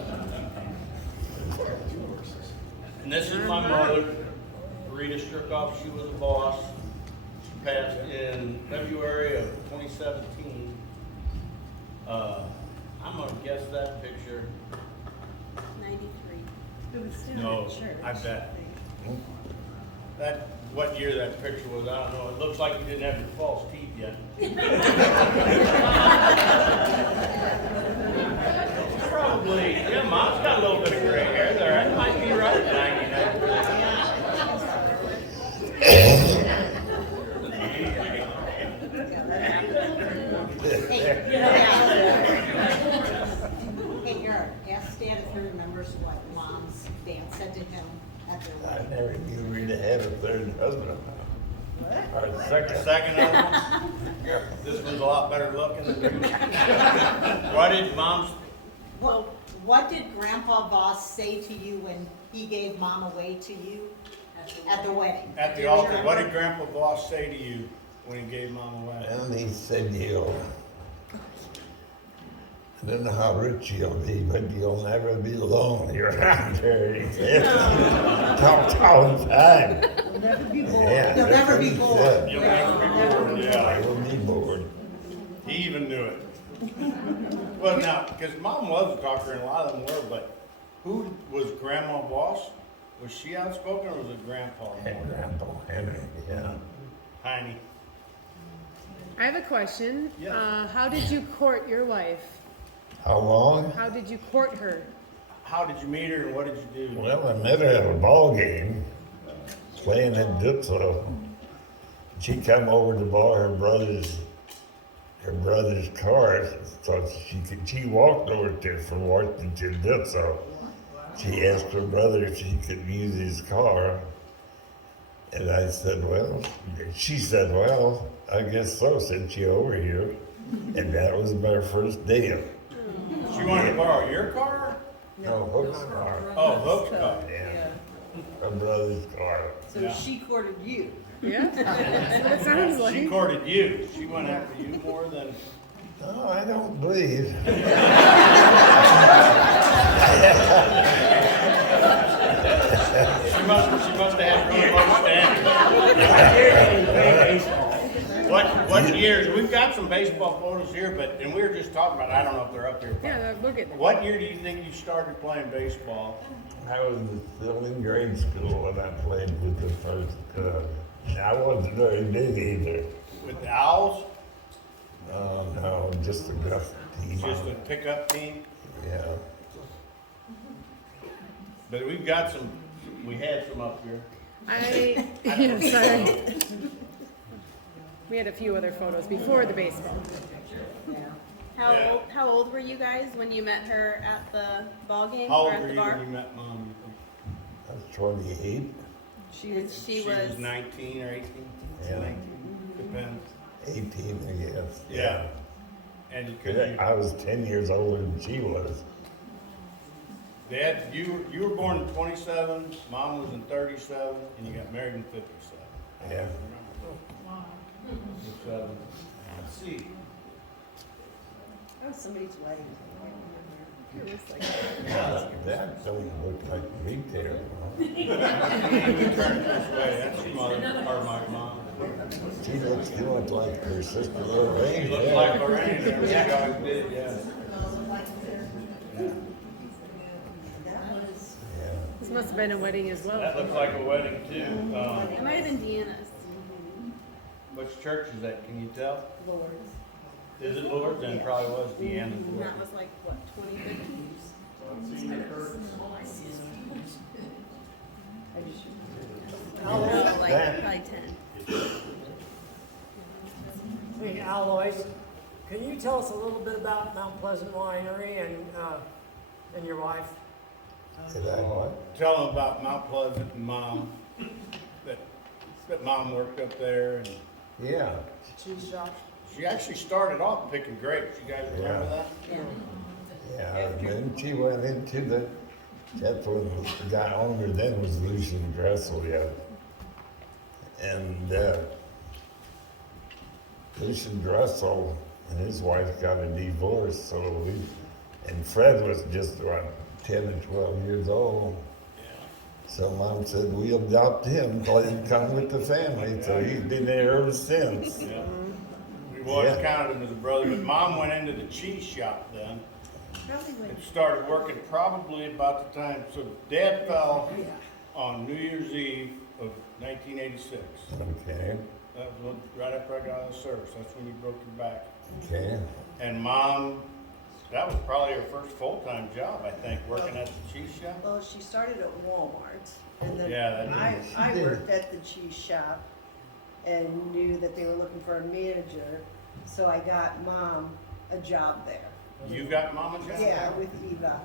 And this is my mother, Rita Struckhoff. She was a boss. She passed in February of 2017. I'm gonna guess that picture. 93. No, I bet. What year that picture was, I don't know. It looks like you didn't have your false teeth yet. Probably, yeah, Mom's got a little bit of gray hair there. That might be right at 99. Hey, Eric, ask Dad if he remembers what Mom's dad said to him at their I wedding. never knew Rita had a third husband. Or a second. Second of them. This one's a lot better looking than you. What did Mom's, Well, what did Grandpa Voss say to you when he gave Mom away to you at the wedding? at the altar, what did Grandpa Voss say to you when he gave Mom away? And he said, I don't know how rich you'll be, but you'll never be lonely around here. He said, talked all the time. You'll never be bored. Yeah, You'll never be that's what he bored. said. You'll never be bored, yeah. I will be bored. He even knew it. Well, now, because Mom was a talker and a lot of them were, but who was Grandma Voss? Was she outspoken or was it Grandpa? And Grandpa Henry, yeah. Tiny. I have a question. Yeah. How did you court your wife? How long? How did you court her? How did you meet her and what did you do? Well, I met her at a ball game, playing at Dutso. She come over to borrow her brother's car, so she walked over to from Washington to Dutso. she asked her brother if she could use his car. And I said, well, she said, well, I guess so, since you're over here. And that was my first deal. She wanted to borrow your car? No, Hook's car. Oh, Hook's car. Yeah. My brother's car. So Yeah. she courted you. Yeah, that's what it sounds like. She courted you. She went after you more than. No, I don't believe. She must have had really low standards. What years? We've got some baseball photos here, and we were just talking about, I don't know if they're up here. Yeah, look at them. What year do you think you started playing baseball? I was still in grade school when I played with the first club. I wasn't very big either. With the Owls? No, just a rough team. Just a pickup team? Yeah. But we've got some, we had some up here. I'm sorry. We had a few other photos before the baseball. Yeah. How old were you guys when you met her at the ball game How or old at were the you bar? when you met Mom, you think? I was 28, She She was was 19 or 18? Yeah. 19, depends. 18, I guess. Yeah. And you could, I was 10 years older than she was. Dad, you were born in 27, Mom was in 37, and you got married in 57. Yeah. Let's see. Oh, somebody's wedding. That don't look like retail. Turn it this way, that's your mother, or my mom. She looks too much like her sister Lorraine. She looks like Lorraine, there we go, did, yeah. This must have been a wedding as well. That looks like a wedding too. it might have been Deanna's. Which church is that, can you tell? Lords. Is it Lord's? Then it probably was Deanna's. And that was like what, 2015? Aloys, No, like probably 10. hey, Aloys, can you tell us a little bit about Mount Pleasant Winery and your wife? Did I what? Tell them about Mount Pleasant and Mom, that Mom worked up there, and Yeah. Cheese shop? she actually started off picking grapes. You guys remember Yeah. that? Yeah, and then she went into that's when the guy owner then was Lucian Dressel, yeah. And Lucian Dressel and his wife got a divorce, and Fred was just around 10 or 12 years old. So Mom said, we'll adopt him, let him come with the family, so he's been there ever since. Yeah. We've always counted him as a brother, but Mom went into the cheese shop then. And started working probably about the time, so Dad fell on New Year's Eve of 1986. Okay, That was right after I got out of the service, that's when you broke your back. okay. And Mom, that was probably her first full-time job, I think, working at the cheese shop. Well, she started at Walmart, and then Yeah, I worked at the cheese shop and knew that they were looking for a manager, so I got Mom a job there. You got Mom a job? Yeah, with Eva.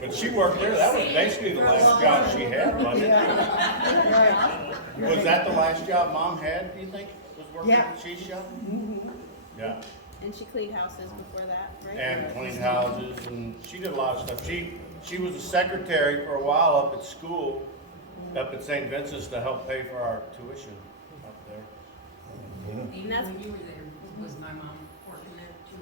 But she worked there, that was basically the last job she had, wasn't it? Yeah. Was that the last job Mom had, do you think, was working Yeah. at the cheese shop? Yeah, And she cleaned houses before that, right? and cleaned houses, and she did a lot of stuff. She was a secretary for a while up at school, up at St. Vincent's to help pay for our tuition up there. And that's, When you were there, was my mom working there too?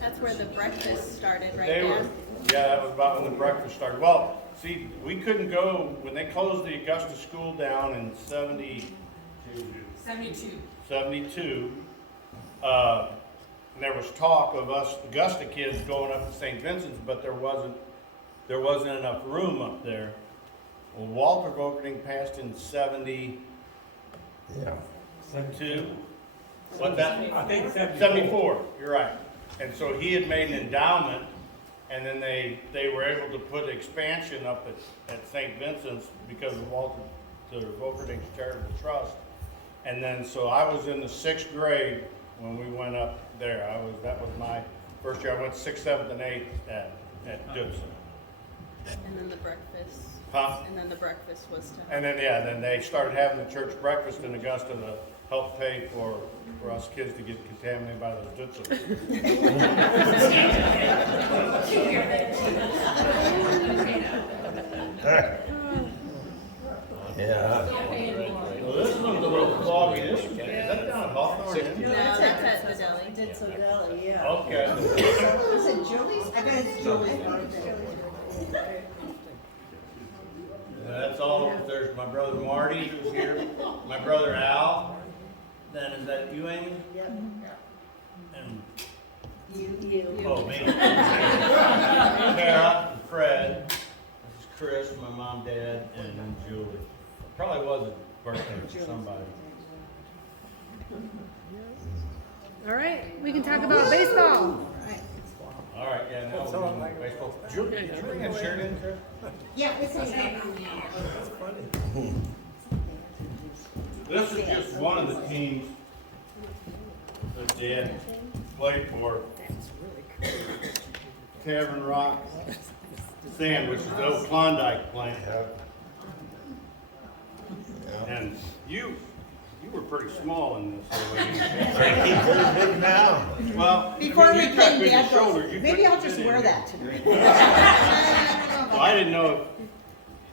that's where the breakfast started, right They there. were, yeah, that was about when the breakfast started. Well, see, we couldn't go, when they closed the Augusta school down in 72, 72. and there was talk of us Augusta kids going up to St. Vincent's, but there wasn't enough room up there. Well, Walter Vokerding passed in 72. Yeah. What that? I think 74, you're right. And so he had made an endowment, and then they were able to put expansion up at St. Vincent's because of Walter Vokerding's charitable trust. And then, so I was in the 6th grade when we went up there. That was my first year. I went 6th, 7th, and 8th at Goodson. And then the breakfast. Huh? And then the breakfast was to. And then they started having the church breakfast in Augusta to help pay for us kids to get contaminated by those Dutzels. Yeah. Well, this one's a little foggy. Is that down at Hawthorne? No, that's at the deli. It's a deli, yeah. Okay. Is it Julie's? I bet it's Julie's. That's all. There's my brother Marty who's here. My brother Al. Then is that you, Amy? Yep. And You. oh, me. Tara and Fred. This is Chris, my mom, dad, and then Julie. Probably was a birthday for somebody. All right, we can talk about baseball. All right, yeah, now we're doing baseball. Julie, did you bring that shirt in, sir? Yeah, it's a. This is just one of the teams that Dad played for. Tavern Rock Sand, which is the old Klondike plant. And you were pretty small in this. He's very big now. Well, Before we you got came, bigger Dad goes, shoulders, you maybe couldn't I'll just fit in wear here. that tonight. Well, I didn't know if,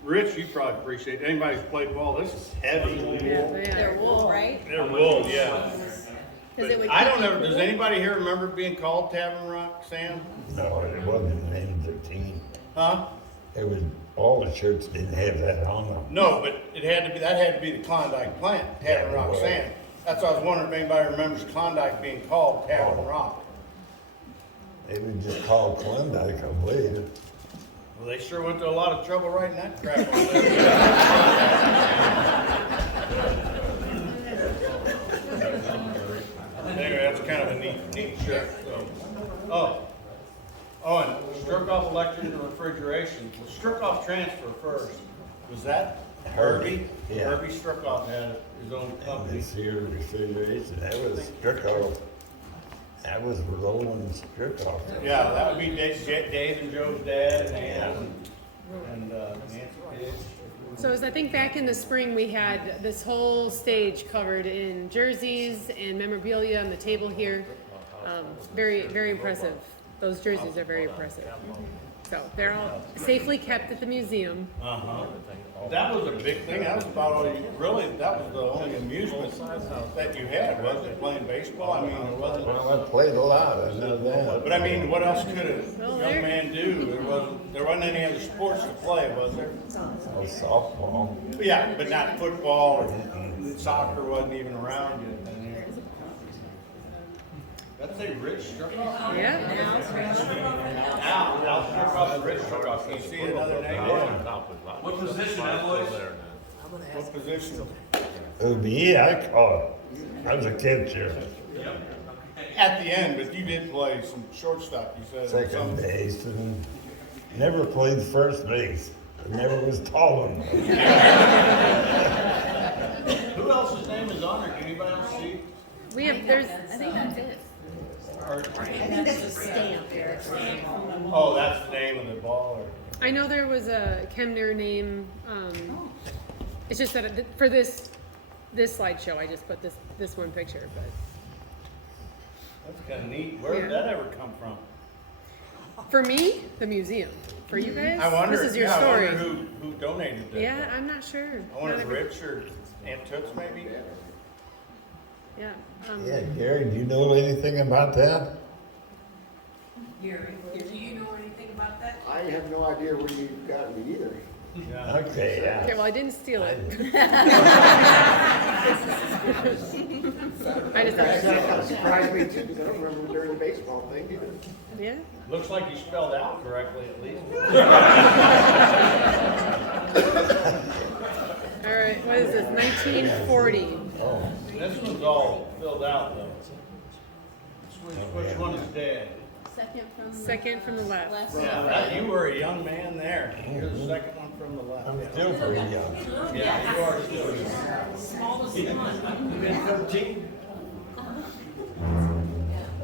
Rich, you probably appreciate it. Anybody who's played ball, this is heavy. They're wool, right? They're wool, yeah. Because it would. I don't ever, does anybody here remember being called Tavern Rock Sam? No, it wasn't the name of their team. Huh? It was, all the shirts didn't have that on them. No, but that had to be the Klondike plant, Tavern Yeah, Rock well. Sand. That's why I was wondering if anybody remembers Klondike being called Tavern Rock. They were just called Klondike, I believe. Well, they sure went to a lot of trouble writing that crap on there. Anyway, that's kind of a neat shirt, so. Oh, and Struckhoff Electric and Refrigeration. Well, Struckhoff Transfer first. Was that Herbie? Yeah. Herbie Struckhoff had his own And company. this here refrigeration, that was Struckhoff. That was Roland Struckhoff. Yeah, that would be Dave and Joe's dad and Ann and Nancy Page. So as I think back in the spring, we had this whole stage covered in jerseys and memorabilia on the table here. Very, very impressive. Those jerseys are very impressive. So they're all safely kept at the museum. Uh-huh. That was a big thing. That was about all you, really, that was the only amusement that you had, wasn't it, playing baseball? I mean, it wasn't. Well, I played a lot, I know that. But I mean, what else could a young man do? There wasn't any other sports to play, was there? Oh, softball. Yeah, but not football or soccer wasn't even around yet. That's a Rich Struckhoff? Yeah. Al Struckhoff and Rich Struckhoff. Can you see another name? What position, Aloys? What position? Oh, yeah, I caught it. I was a catcher. At the end, but you did play some shortstop, you said. Second base, and never played first base. I never was tall enough. Who else's name is on there? Can anybody else see? We have, I think that's it. I think that's a stamp, Eric. Oh, that's the name of the ball, or? I know there was a Kemner name. It's just that for this slideshow, I just put this one picture. But That's kind of neat. Where did that ever come from? for me, the museum. For you guys, I wonder. this is your yeah, story. I wonder who donated that. Yeah, I'm not sure. I wonder Not if every- Rich or Aunt Toots maybe. Yeah. Yeah, Gary, do you know anything about that? Gary, do you know anything about that? I have no idea where you got it either. Yeah. Okay, yeah. Okay, well, I didn't steal it. I just That kind of surprised me too, because I don't remember during the baseball thing either. yeah. Looks like you spelled out correctly at least. All right, what is this? 1940. Oh, This one's all filled out though. Which one is Dad? Second from the left. Yeah, you were a young man there. You're the second one from the left. I'm still pretty young. Yeah, you are still young. Smallest one. You been 13?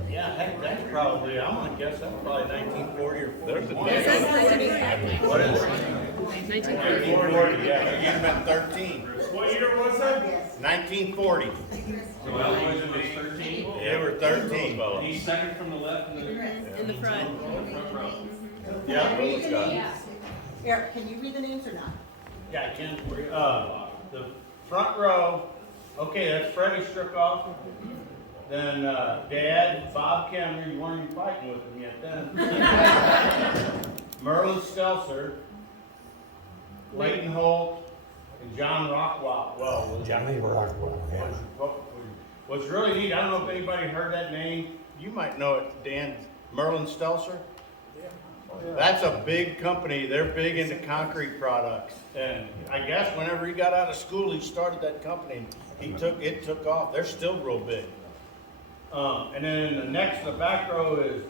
Yeah, heck, that's probably, I'm gonna guess that's probably 1940 or 41. There's a Is that What is it? 1940? 1940, yeah, you'd have been 13. What year was that? 1940. So Aloys was 13? They were 13. He's second from the left in the In the front. front row. Yeah, Eric, can you read the names or not? yeah, I can. The front row, okay, that's Freddie Struckhoff. Then, Dad, Bob Kemner, you weren't even fighting with him yet then. Merlin Stelzer, Leighton Holt, and John Rockwell. Well, Johnny Rockwell, yeah. what's really neat, I don't know if anybody heard that name. You might know it, Dan. Merlin Stelzer. That's a big company. They're big into concrete products. And I guess whenever he got out of school, he started that company. It took off. They're still real big. And then the back row is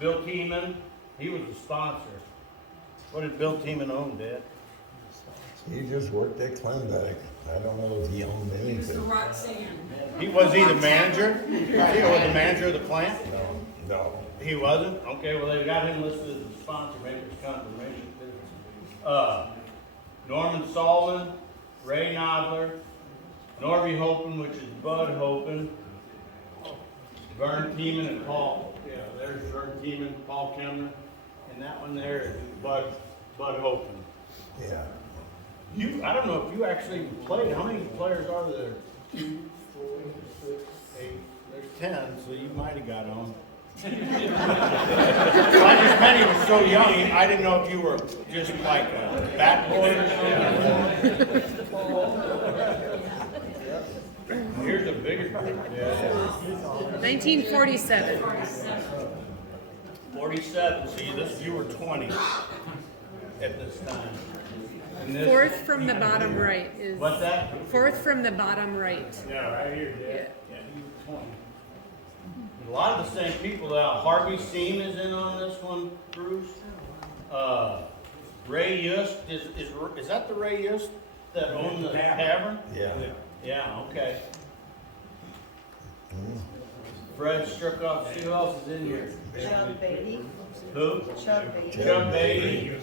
Bill Tiemann. He was the sponsor. What did Bill Tiemann own, Dad? He just worked at Klondike. I don't know if he owned anything. Roxanne. Was he the manager? Was he the manager of the plant? No. He wasn't? Okay, well, they got him listed as a sponsor, maybe it's confirmation. Norman Solomon, Ray Nodler, Norby Hopen, which is Bud Hopen, Vern Tiemann and Paul. Yeah, there's Vern Tiemann, Paul Kemner, and that one there is Bud Hopen. Yeah. I don't know if you actually played. How many players are there? 2, 4, 6, 8. There's 10, so you might have got on. I just meant he was so young, I didn't know if you were just like a bat boy or something. Here's a bigger, yeah. 1947. 47, see, you were 20 at this time. And this- Fourth from the bottom right is. What's that? Fourth from the bottom right. Yeah, right here, Yeah. yeah, you were 20. A lot of the same people. Harvey Seam is in on this one, Bruce. Ray Yust, is that the Ray Yust that owned the tavern? Yeah. Yeah, okay. Fred Struckhoff, who else is in here? Chuck Beatty. Who? Chuck Beatty. Chuck Beatty.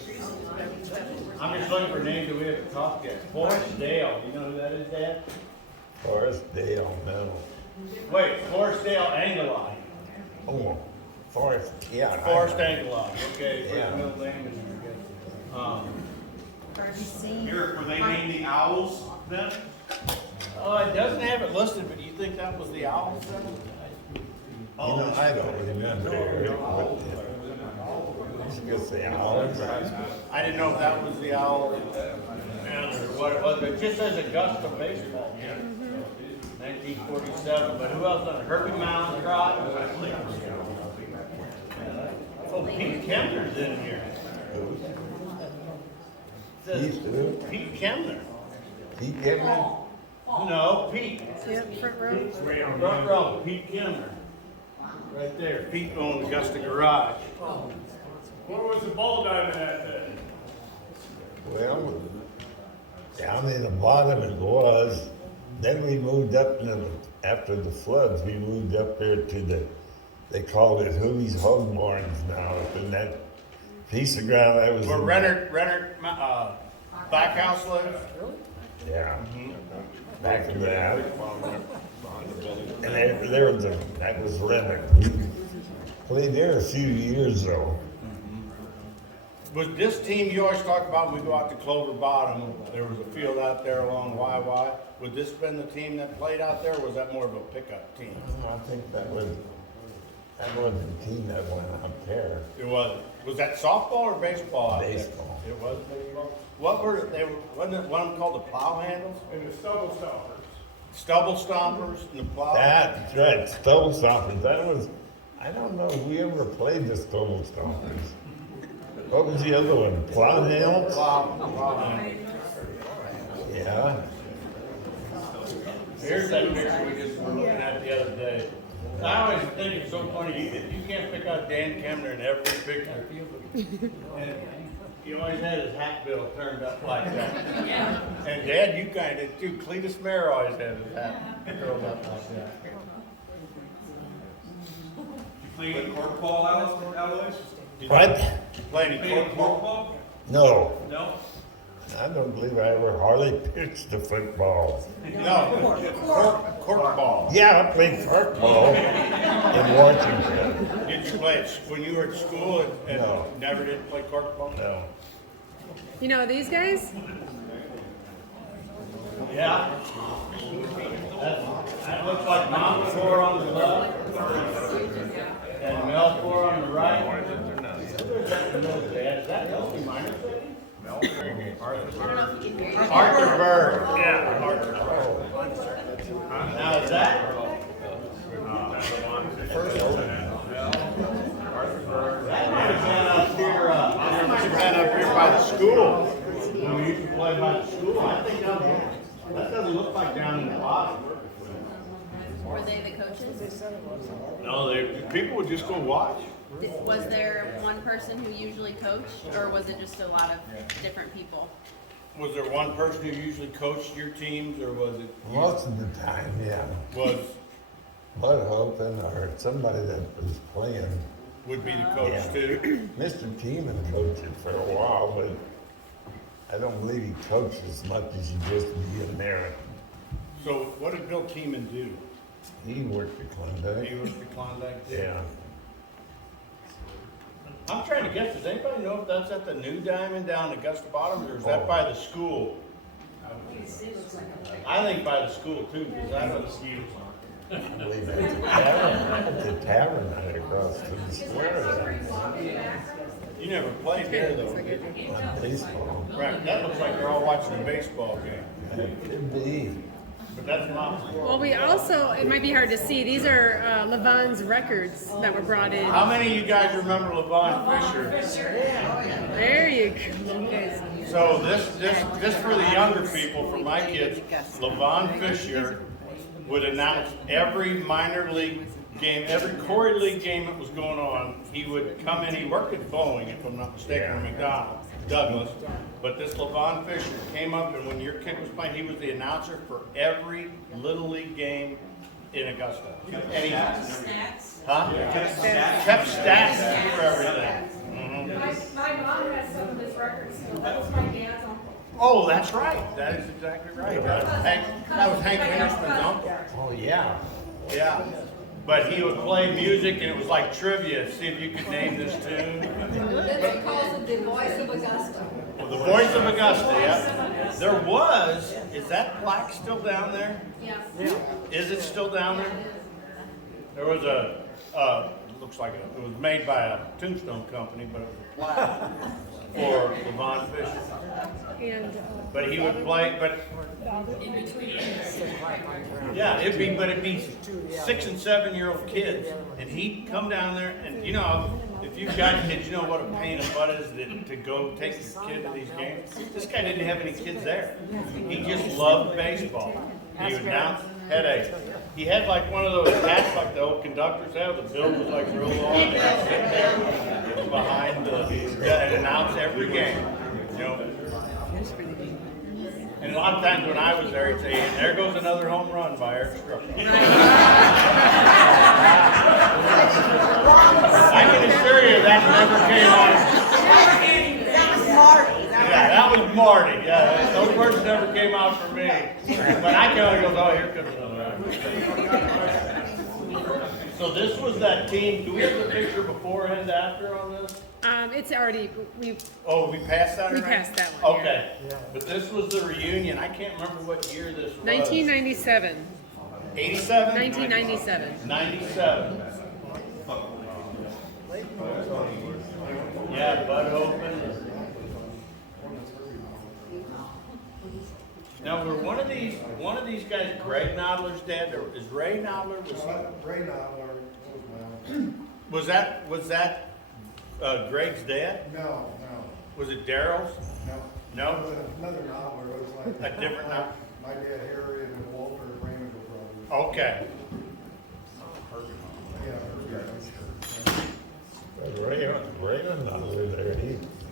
I'm just looking for names that we haven't talked yet. Forrest Dale, do you know who that is, Dad? Forrest Dale, no. Wait, Forrest Dale Angelai. Oh, Forrest, yeah. Forrest Angelai, okay, put Yeah. the middle name in there. Eric, were they named the Owls then? It doesn't have it listed, but you think that was the Owls then? You know, I don't remember. It's just the Owls. I didn't know if that was the Owl or what it was, but it just says Augusta Baseball. 1947, but who else done it? Herbie Mallinckrodt. Oh, Pete Kemner's in here. Pete who? Pete Kemner. Pete Kemner? No, Pete. Yep, front row. Front row, Pete Kemner. Right there. Pete owned Augusta Garage. Where was the ball diamond at then? Well, down in the bottom it was. Then we moved up after the floods. We moved up there to they called it Hoovie's Hogbarns now. And that piece of ground I was Where in. Renner Backhouse lives? Yeah. Back in that. And that was Renner. Played there a few years though. Was this team you always talk about when we go out to Clover Bottom, there was a field out there along YY? Would this been the team that played out there, or was that more of a pickup team? I think that was the team that went up there. It was. Was that softball or baseball out there? Baseball. It was baseball? What were they? Wasn't it one of them called the plow handles? And the stubble stoppers. Stubble stompers and the plow? That's right, Stubble Stompers. That was, I don't know if we ever played the Stubble Stompers. What was the other one? Plow handles? Plow handles. Yeah. Here's that picture we just were looking at the other day. I always think it's so funny, you can't pick out Dan Kemner in every picture. And he always had his hat bill turned up like that. Yeah. And Dad, you kind of did too. Cletus Mayer always had his hat curled up like that. Playing corkball, Aloys? What? Playing Playing corkball? corkball? No, No? I don't believe I ever hardly pitched a football. No, corkball. Yeah, I played corkball in Washington. Did you play it when you were at school and No. never did play corkball? No. You know these guys? Yeah. That looks like Mom four on the left and Mel four on the right. Is that Elsie Minor? Arthur Bird. Yeah. Arthur Bird. Now is that? That might have been up here by the school. When we used to play by the school. I think that doesn't look like down in the bottom. Were they the coaches? No, people would just go watch. Was there one person who usually coached, or was it just a lot of different people? Was there one person who usually coached your teams, or was it? Most of the time, yeah. Was, Bud Holton or somebody that was playing. would be the coach Yeah. too? Mr. Teeman coached it for a while, but I don't believe he coached as much as he just be in there. So what did Bill Keeman do? He worked at Klondike. He was the Klondike? Yeah. I'm trying to guess, does anybody know if that's at the New Diamond down at Augusta Bottom, or is that by the school? I think by the school too, because I know the ski I believe that's the tavern right across from the square You never played there though, did you? there on baseball. Right, that looks like they're all watching a baseball game, It could be. but that's not. Well, we also, it might be hard to see, these are Levon's records that were brought in. How many of you guys remember Levon Fisher? There you go. So this for the younger people, for my kids, Levon Fisher would announce every minor league game, every Corey League game that was going on. He would come in, he worked at Boeing, if I'm not mistaken, or McDonald, Douglas. But this Levon Fisher came up, and when your kid was playing, he was the announcer for every Little League game in Augusta. And he, huh? Kept stats for everything. Mhm. My mom has some of his records still. That was my dad's uncle. Oh, that's right. That is exactly right. That was Hank Henderson's uncle. Oh, yeah. Yeah. But he would play music, and it was like trivia. See if you could name this tune. Then he calls it the voice of Augusta. Well, the voice of Augusta, yeah. There was, is that plaque still down there? Yes. Is it still down there? There was looks like it was made by a tombstone company, but it was a plaque for Levon Fisher. And, But he would play, but yeah, it'd be 6 and 7 year old kids, and he'd come down there, and you know, if you've got kids, you know what a pain in the butt is to go take your kid to these games. This guy didn't have any kids there. He just loved baseball. He would announce headache. He had like one of those hats like the old conductors have. The bill was like real long. And he'd sit there behind and announce every game. You know. And a lot of times when I was there, he'd say, "There goes another home run by Eric Struckhoff." I can assure you that never came on. That was Marty. Yeah, that was Marty. Yeah, those words never came out for me. But I can only go, "Oh, here comes another one." So this was that team. Do we have the picture before and after on this? it's already, we passed that already? We passed that one, Okay. But this was the reunion. I can't remember what year this was. 1997. 87? 1997. 97. Yeah, Bud Hopen. Now, were one of these guys Greg Nodler's dad, or is Ray Nodler? Ray Nodler was Was that Greg's dad? No. Was it Daryl's? No. No? Another Nodler. It was like A different Nodler? my dad Harry and then Walter and Raymond were brothers. Okay. Ray Nodler there,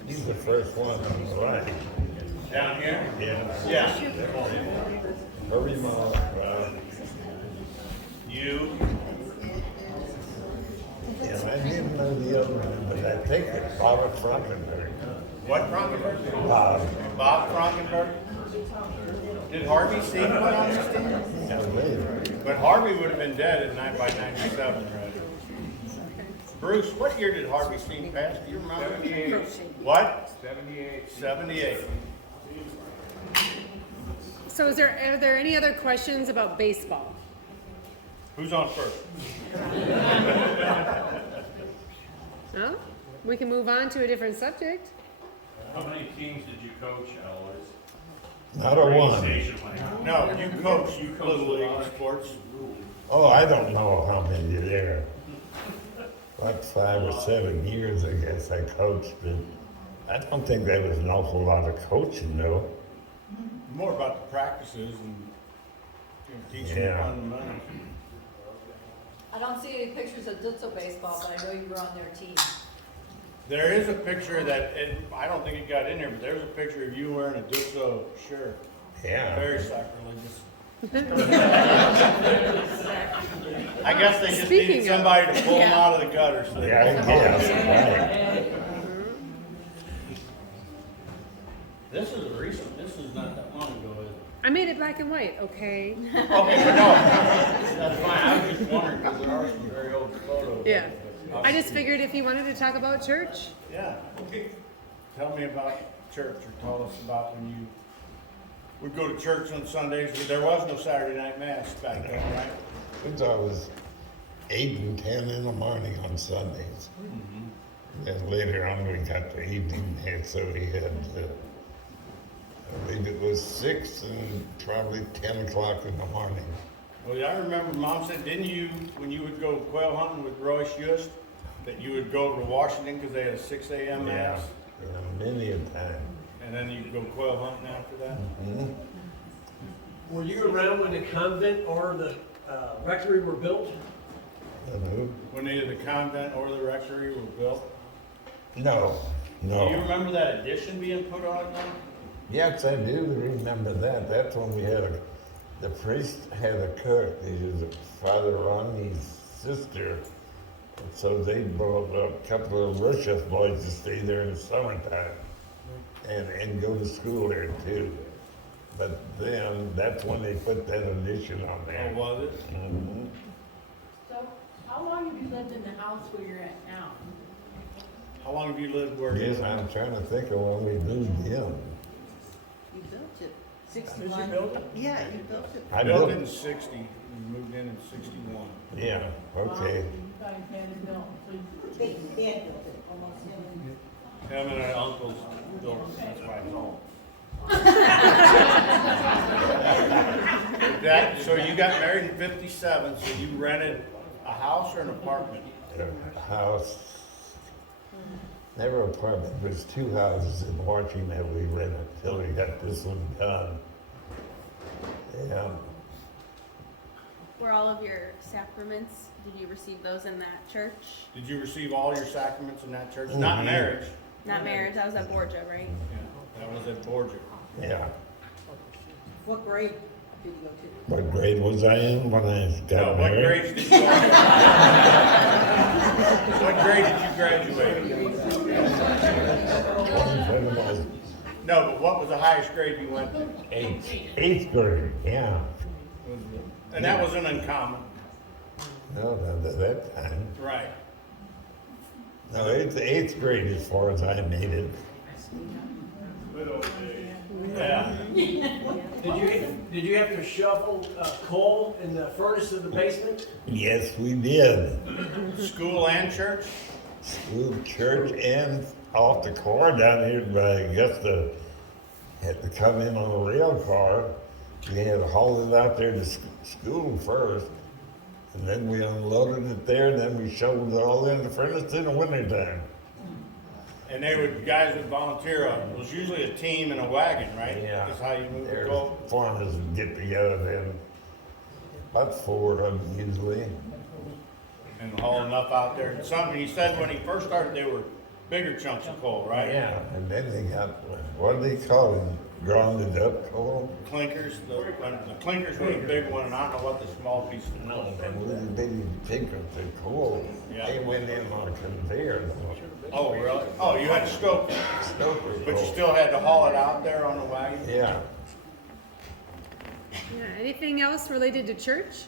he's the first one on the right. Down here? Yeah. Yeah. Hurry, Mom. You. Yeah. I didn't know the other one, but I think it's Bob Frankenberg. What Frankenberg? Bob. Bob Frankenberg? Did Harvey Steen put on this team? Yeah, really. But Harvey would have been dead at 9 by 97, right? Bruce, what year did Harvey Steen pass? Do you remember? 78. What? 78. 78. So are there any other questions about baseball? Who's on first? No? We can move on to a different subject. How many teams did you coach, Aloys? Not a one. No, you coach Little League sports. Oh, I don't know how many there. Like 5 or 7 years, I guess I coached it. I don't think there was an awful lot of coaching though. More about the practices and teaching Yeah. fundamentals. I don't see any pictures of Ditzel baseball, but I know you were on their team. There is a picture that, I don't think it got in there, but there's a picture of you wearing a Dixo shirt. Yeah. Very sacrilegious. I guess they just Speaking needed of- somebody to pull them out of the gutter. So they Yeah, I guess, right. This is recent, this is not that long ago, is it? I made it black and white, okay? Okay, but no, that's fine, I was just wondering, because there are some very old photos. Yeah. I just figured if you wanted to talk about church. Yeah. Tell me about church, or tell us about when you would go to church on Sundays, but there was no Saturday night mass back then, right? Since I was 8 and 10 in the morning on Sundays. Then later on we got the evening mass, so we had, I believe it was 6 and probably 10 o'clock in the morning. Well, yeah, I remember Mom said, didn't you, when you would go quail hunting with Roy Schust, that you would go to Washington because they had a 6 a.m. mass? Yeah, many a time. And then you'd go quail hunting after that? Were you around when the convent or the rectory were built? When either the convent or the rectory were built? No, Do you no. remember that addition being put on then? Yes, I do remember that. That's when we had the priest had a cook. He was Father Ronnie's sister. And so they brought a couple of Russian boys to stay there in the summertime and go to school there too. But then that's when they put that addition on there. Oh, was it? Mhm. So, how long have you lived in the house where you're at now? How long have you lived where you Yes, live? I'm trying to think of when we moved in. You built it. 61. Yeah, you built it. I built built it in 60, and moved in 61. Yeah, okay. You guys had it built, so They had built it, almost. Him and our uncles built it, that's why it's all. So you got married in 57, so you rented a house or an apartment? A house. Never apartment. There's 2 houses in Washington that we rented till we got this one done. Yeah. Were all of your sacraments, did you receive those in that church? Did you receive all your sacraments in that church? Mhm. Not marriage. Not marriage, that was at Borgia, right? Yeah, that was at Borgia. Yeah. What grade did you go to? What grade was I in when I No, got what married? grades did you What grade did you graduate? No, but what was the highest grade you went to? Eighth grade, yeah. And that wasn't uncommon. No, not at that time. Right. No, eighth grade as far as I made it. Yeah. Did you have to shovel coal in the furnace of the basement? Yes, we did. School and church? School, church, and off the car down here by Augusta. Had to come in on a rail car. We had to haul it out there to school first. And then we unloaded it there, and then we shoveled it all in the furnace in the wintertime. And guys would volunteer. It was usually a team and a wagon, right? Yeah. That's how you move the There's coal. farmers would get together then. About 4 of them usually. And haul enough out there. And something, he said when he first started, they were bigger chunks of coal, right? Yeah, and then they got, what do they call it, grounded up coal? Clinkers, the clinkers were the big one, and I don't know what the small piece of coal No, was. and we didn't pick up the coal. Yeah. They went in on a conveyor. Oh, really? Oh, you had to stoke it, Stoker but you coal. still had to haul it out there on the wagon? Yeah. Yeah, anything else related to church?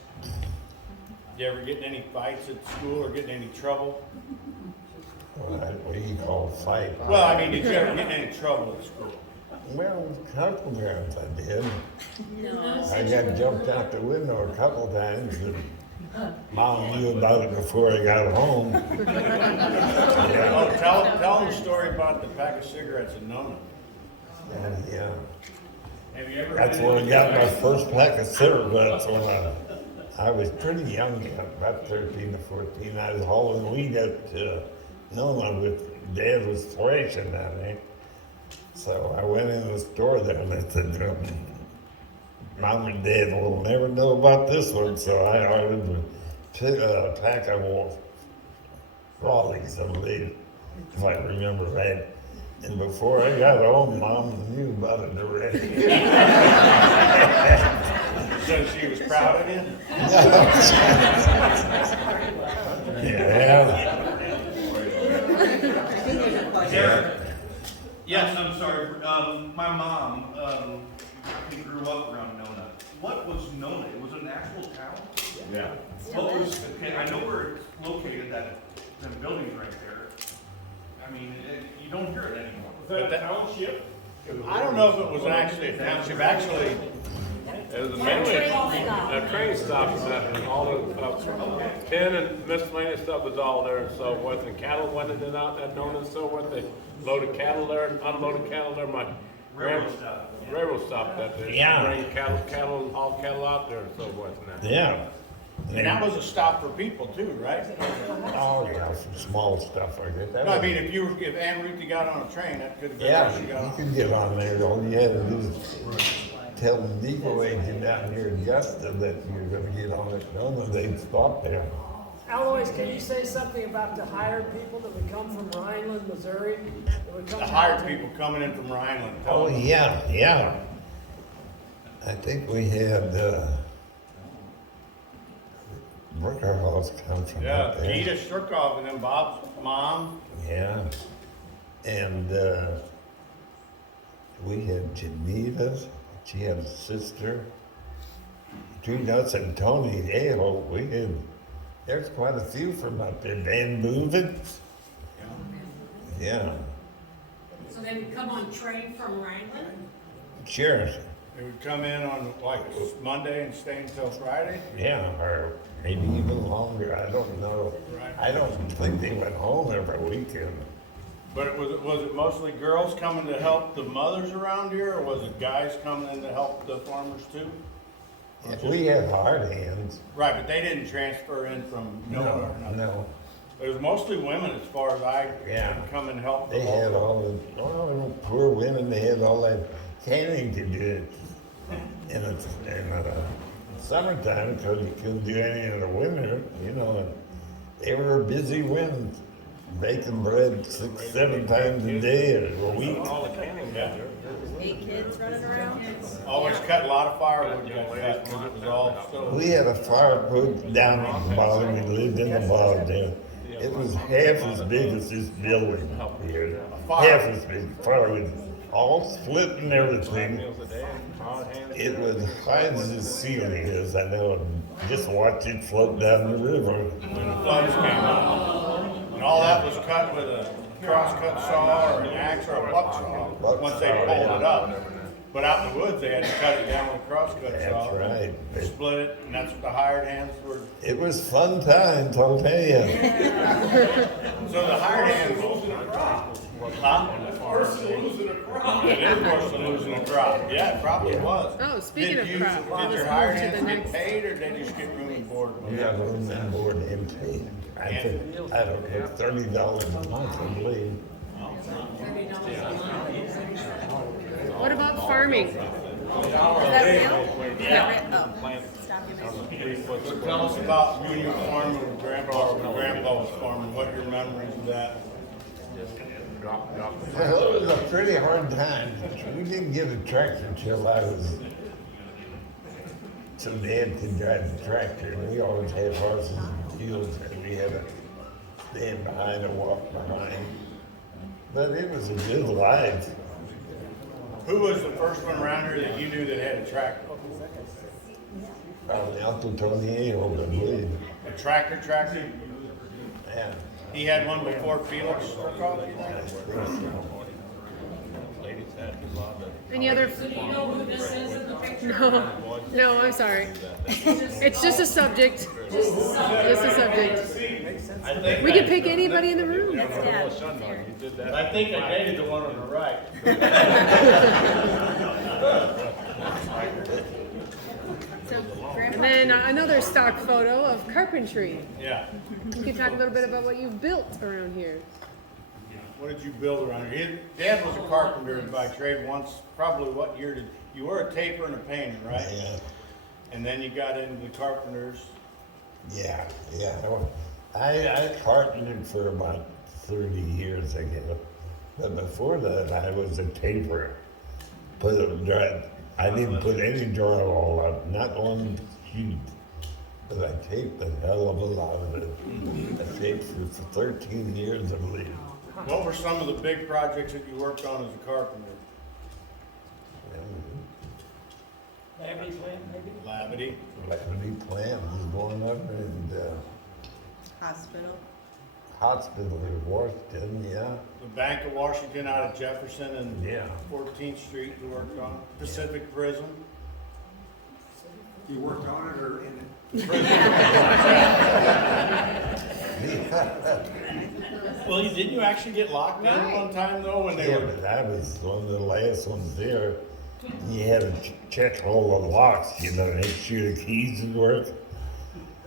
You ever get in any fights at school or get in any trouble? What do you call fight? Well, I mean, did you ever get in any trouble at school? Well, a couple times I did. No. I got jumped out the window a couple times, and Mom knew about it before I got home. Yeah. Oh, tell them the story about the pack of cigarettes in Nona. Yeah. Have you ever? That's where I got my first pack of cigarettes when I was pretty young, about 13 or 14. I was hauling weed up to Nona with Dad was thrashing that night. So I went in the store there and I said, Mom and Dad will never know about this one. So I ordered a pack of Raleighs, I believe, if I remember right. And before I got home, Mom knew about it already. So she was proud of you? Yeah. Yeah. Yes, I'm sorry. My mom, we grew up around Nona. What was Nona? It was an actual town? Yeah. What was, okay, I know where it's located, that building's right there. I mean, you don't hear it anymore. Was that a township? I don't know if it was actually a township. Actually, It was mainly a train stop, and all the tin and miscellaneous stuff was all there and so forth, and cattle went in and out that known and so forth. They loaded cattle there, and unloaded cattle there. My Railroad stop. railroad stop that day. Yeah. Bring cattle, all cattle out there and so forth and that. Yeah. and that was a stop for people too, right? Oh, yeah, some small stuff like that. No, I mean, if Aunt Ruthie got on a train, that could have been Yeah, where she got you on. could get on there. All you had to do is tell the depot agent down here in Augusta that you're gonna get on it. No, they'd stop there. Aloys, can you say something about the hired people that would come from Rhineland, Missouri? that would come The to hired Mountain- people coming in from Rhineland. Oh, yeah, yeah. I think we had, Struckhoff come from Yeah, up there. Gita Struckhoff and then Bob's mom. Yeah. And, we had Janita, she had a sister. Between us and Tony Aho, there's quite a few from up there. Van Boven. Yeah, So they would come on train from Rhineland? sure. They would come in on like Monday and stay until Friday. Yeah, or maybe even longer. I don't know. I don't think they went home every weekend. But was it mostly girls coming to help the mothers around here, or was it guys coming in to help the farmers too? We had hard hands. Right, but they didn't transfer in from Nona or nothing. No. It was mostly women as far as I Yeah. could come and help. They had all the, poor women, they had all that canning to do in the summertime because you couldn't do any in the winter, and they were busy women, baking bread 6-7 times a day or a week. All the canning Yeah. 8 kids running around. Always cut a lot of firewood, got cut, 'cause it was all stove. We had a fire put down at the bottom, we lived in the bottom there. It was half as big as this building here. Half as big, firewood, all split and everything. meals a day, hard hands. It was high as the ceiling is, I know, just watch it float down the river. When the floods came up. And all that was cut with a crosscut saw or an axe or a buck saw, once they pulled it up. But out in the woods, they had to cut it down with a crosscut saw. That's right. Split it, and that's what the hired hands were. It was fun times, I'll tell you. So the hired hands. Huh? Worse than losing a crop. It is worse than losing a crop. Yeah, it probably was. Oh, speaking Did of you- crop, Did let's your move hired to the hands get next. paid, or did they just get room and board? Yeah, room and board and paid. I think, I don't know, $30 a month, I believe. What about farming? Is that real? Is that real? Oh. Stop your So tell us about when you were farming with Grandpa, or when Grandpa was farming, what your memories of that? Drop the Well, it was a pretty hard time. We didn't get a tractor till I was, so Dad could drive the tractor, and we always had horses and fields, and we had to stand behind and walk behind. But it was a good life. Who was the first one around here that you knew that had a tractor? Probably Uncle Tony I believe. A tractor? Yeah. He had one before Felix Struckhoff, you think? Any other? So do you know who this is in the picture? No, I'm sorry. It's just a subject. Just a subject. We can pick anybody in the room. I think I dated the one on the right. And then another stock photo of carpentry. Yeah. You can talk a little bit about what you've built around here. What did you build around here? Dad was a carpenter by trade once. Probably what year did you were a taper and a painter, right? Yeah. And then you got into the carpenters. Yeah. I carpentered for about 30 years, I guess. But before that, I was a taperer. I didn't put any drywall up, not one sheet. But I taped a hell of a lot of it. I taped for 13 years, I believe. What were some of the big projects that you worked on as a carpenter? Lavity plant, maybe? Lavity plant was going up, and hospital in Washington, yeah. The Bank of Washington out of Jefferson and Yeah. 14th Street you worked on. Pacific Prison. You worked on it or in it? Well, didn't you actually get locked in one time though when they Yeah, were? but I was one of the last ones there. You had to check all the locks, make sure the keys would work.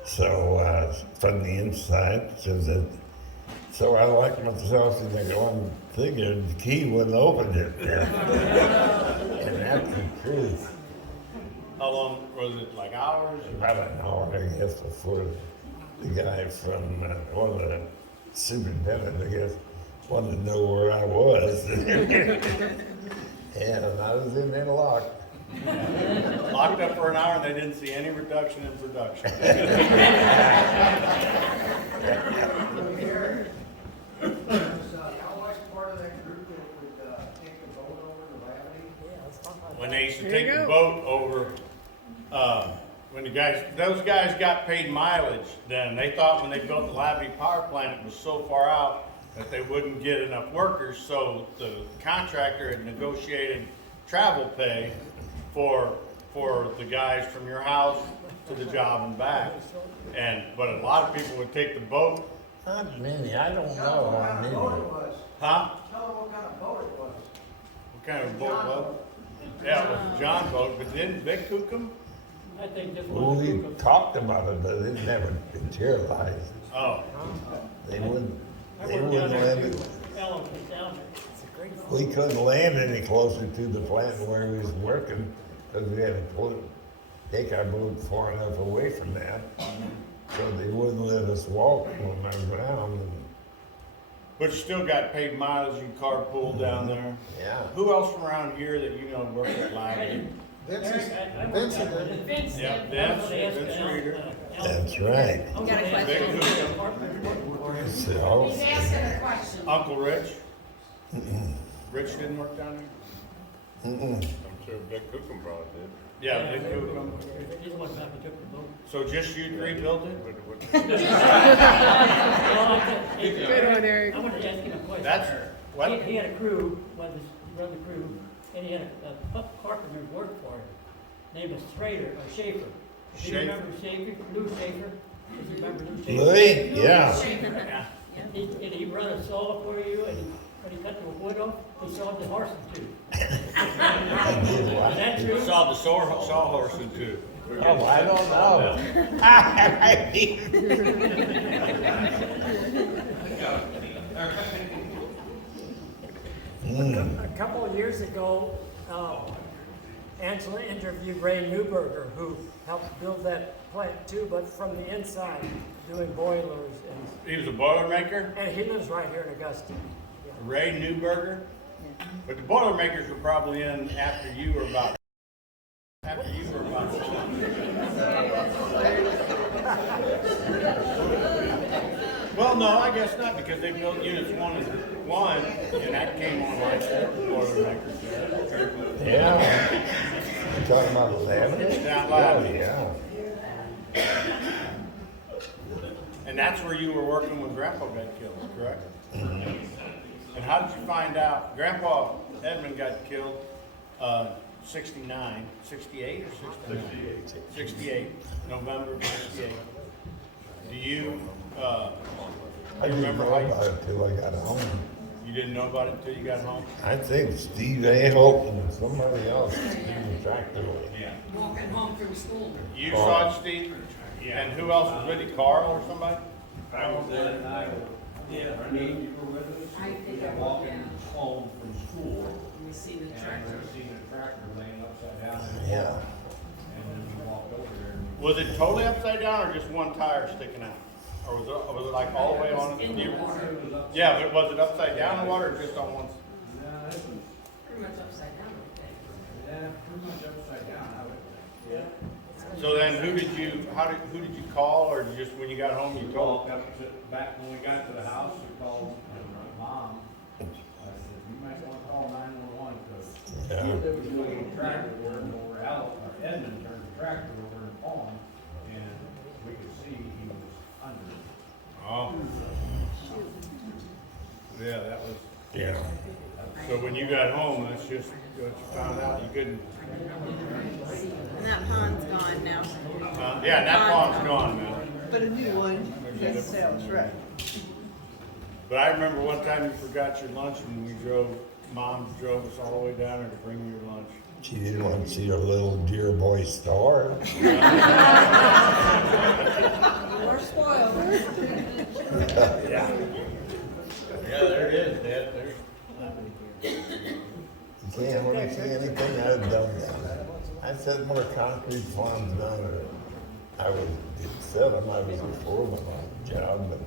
So, from the inside, so I locked myself in there one thing, and the key wouldn't open it. And that's the truth. How long was it? Like hours? About an hour, I guess, before the guy from one of the superintendent, I guess, wanted to know where I was. And I was in there locked. Locked up for an hour and they didn't see any reduction in production. Was Aloys part of that group that would take the boat over to Lavity? When they used to There you take the go. boat over, when those guys got paid mileage, then they thought when they built the Lavity power plant, it was so far out that they wouldn't get enough workers, so the contractor had negotiated travel pay for the guys from your house to the job and back. But a lot of people would take the boat. Not many, I don't Tell know them what how kind of many. boat it was. Huh? Tell them what kind of boat it was. What kind of boat was it? Yeah, it was a John boat, but didn't Vic cook them? I think this Well, we talked about it, but it never materialized. Oh. They wouldn't land it. Aloys was down there. We couldn't land any closer to the plant where we was working, because we had to take our boat far enough away from that. So they wouldn't let us walk on our ground. But you still got paid mileage, you carpool down there. Yeah. Who else from around here that you know worked at Lavity? Vincent. Yeah, Vince Reader. That's right. Got a Vic question? Cook. So, He's asking a question. Uncle Rich? Rich didn't work down there? I'm sure Vic Cookham probably did. Yeah, Vic Cook. He's one time he took the boat. So just you three built it? Good one, Eric. I wanted to ask him a question. That's, what? He had a crew, he run the crew, and he had a carpenter who worked for him. Name was Schrader, or Schaefer. Do you Schaefer. remember Schaefer, Lou Schaefer? Does you remember Lou Schaefer? Louis, yeah. And he run a saw for you, and when he cut the wood off, he sawed the horses too. I did Is what? that true? Saw the sawhorses too. Oh, I don't know. A couple of years ago, Angela interviewed Ray Newberger, who helped build that plant too, but from the inside, doing boilers He was a boiler maker? and he lives right here in Augusta. Ray Newberger? But the Boilermakers were probably in after you were about. Well, no, I guess not, because they built units 1 and that came on right there, Boilermakers. Yeah. You talking about 11? Down loud. Yeah. And that's where you were working when Grandpa got killed, correct? And how did you find out? Grandpa Edmund got killed 69, 68 or 69? 68, November 68. Do you I didn't remember know how about it till I got home. you didn't know about it until you got home? I think Steve Aholt and somebody else did the tractor away. Yeah. Walking home from school. You saw it, Steve? And who else was with you, Carl or somebody? I was there and yeah, Arlene, you were with us. I think We were I walking home from school. We see the And tractor. we seen a tractor laying upside down. Yeah. And then we walked over there and Was it totally upside down or just one tire sticking out? Or was it like all the way on? In the water. Yeah, but was it upside down in the water or just on one? no, it was, Pretty much upside down, I think. yeah, pretty much upside down, I would think. So then who did you call, or just when you got home you We told? called, back when we got to the house, we called Mom. I said, you might want to call 911 because Yeah. there was a little tractor there over Edmund turned the tractor over in the pond and we could see he was under it. Oh. Yeah, that was, Yeah. so when you got home, that's just what you found out, you couldn't, And that pond's gone now. yeah, that pond's gone now. But a new one, That sounds right. But I remember one time you forgot your lunch and Mom drove us all the way down there to bring you your lunch. She didn't want to see her little dear boy star. We're spoiled. Yeah. Yeah, there it is, Dad, there's. You can't really see anything I've done down there. I said more concrete farms down there. I was, said I was a foreman on the job, but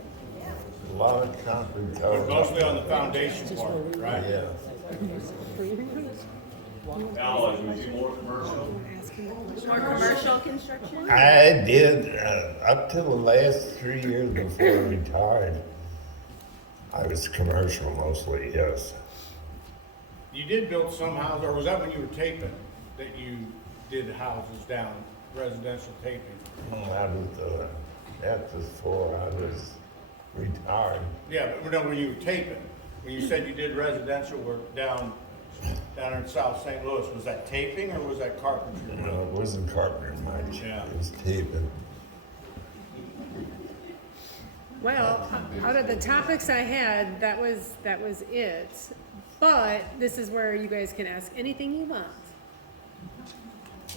a lot of concrete towers. Mostly on the foundation part, right? Yeah. Aloys, was you more commercial? More commercial construction? I did, up till the last 3 years before I retired. I was commercial mostly, yes. You did build some houses, or was that when you were taping, that you did houses down, residential taping? That's before I was retired. Yeah, but no, when you were taping, when you said you did residential work down in South St. Louis, was that taping or was that carpentry? No, it wasn't carpenter much. Yeah. It was taping. Well, out of the topics I had, that was it. But this is where you guys can ask anything you want.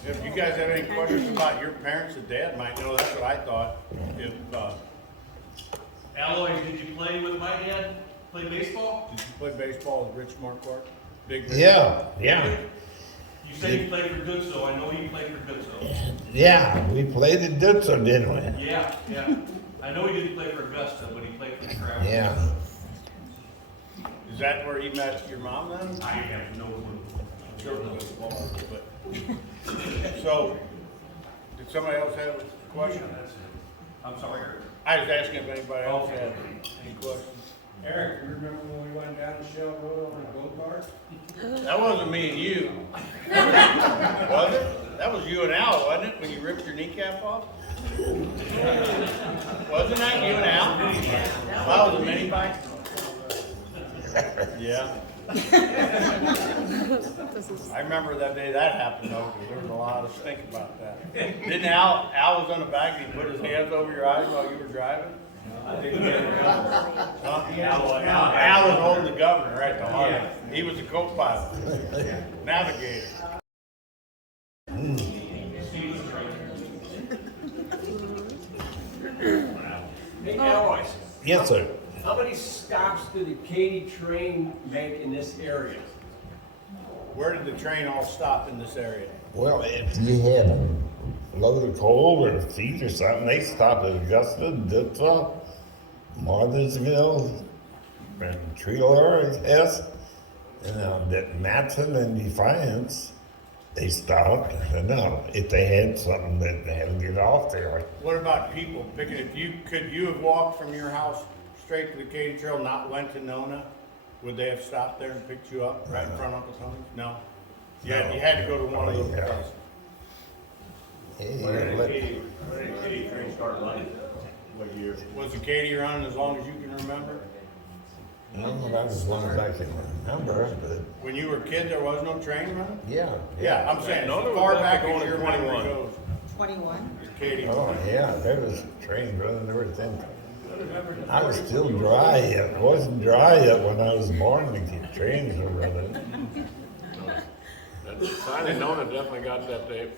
If you guys have any questions about your parents or dad might know, that's what I thought. If, Aloys, did you play with my dad? Play baseball? did you play baseball with Rich Marquardt? Big Rich? Yeah. You said you played for Goodso. I know you played for Goodso. Yeah, we played at Dutzer, didn't we? Yeah. I know he didn't play for Augusta, but he played for Travel. Yeah. Is that where he met your mom then? I have no clue. Sure it was Florida, but. So, did somebody else have a question? I'm sorry. I was asking if anybody else had any questions. Eric, you remember when we went down Shell Road on a go-kart? That wasn't me and you. Was it? That was you and Al, wasn't it, when you ripped your kneecap off? Wasn't that you and Al? That was a mini bike? Yeah. I remember that day that happened though, because there was a lot of stink about that. Didn't Al was on the back and he put his hands over your eyes while you were driving? Al was holding the governor, right, the heart. He was the co-pilot, navigator. Hey, Aloys, Yes, sir. how many stops did the Katy train make in this area? Where did the train all stop in this area? Well, if you had a load of coal or feed or something, they stopped at Augusta, Dutzer, Marthersville, and trailer, yes. And that Matson and Defiance, they stopped. And now, if they had something that they had to get off there. What about people picking, could you have walked from your house straight to the Katy Trail, not went to Nona? Would they have stopped there and picked you up right in front of Uncle Tony's? No? You had to go to one of those places. Yeah, When did Katy train start running? What year? Was the Katy running as long as you can remember? No, that was as long as I can remember, but When you were a kid, there was no train running? yeah. Yeah, I'm saying, No, as there was far nothing back going as to your memory 21. goes. 21? Katy. Oh, yeah, there was trains running and everything. I was still dry yet. It wasn't dry yet when I was born. The trains were running. That sign in Nona definitely got that, they,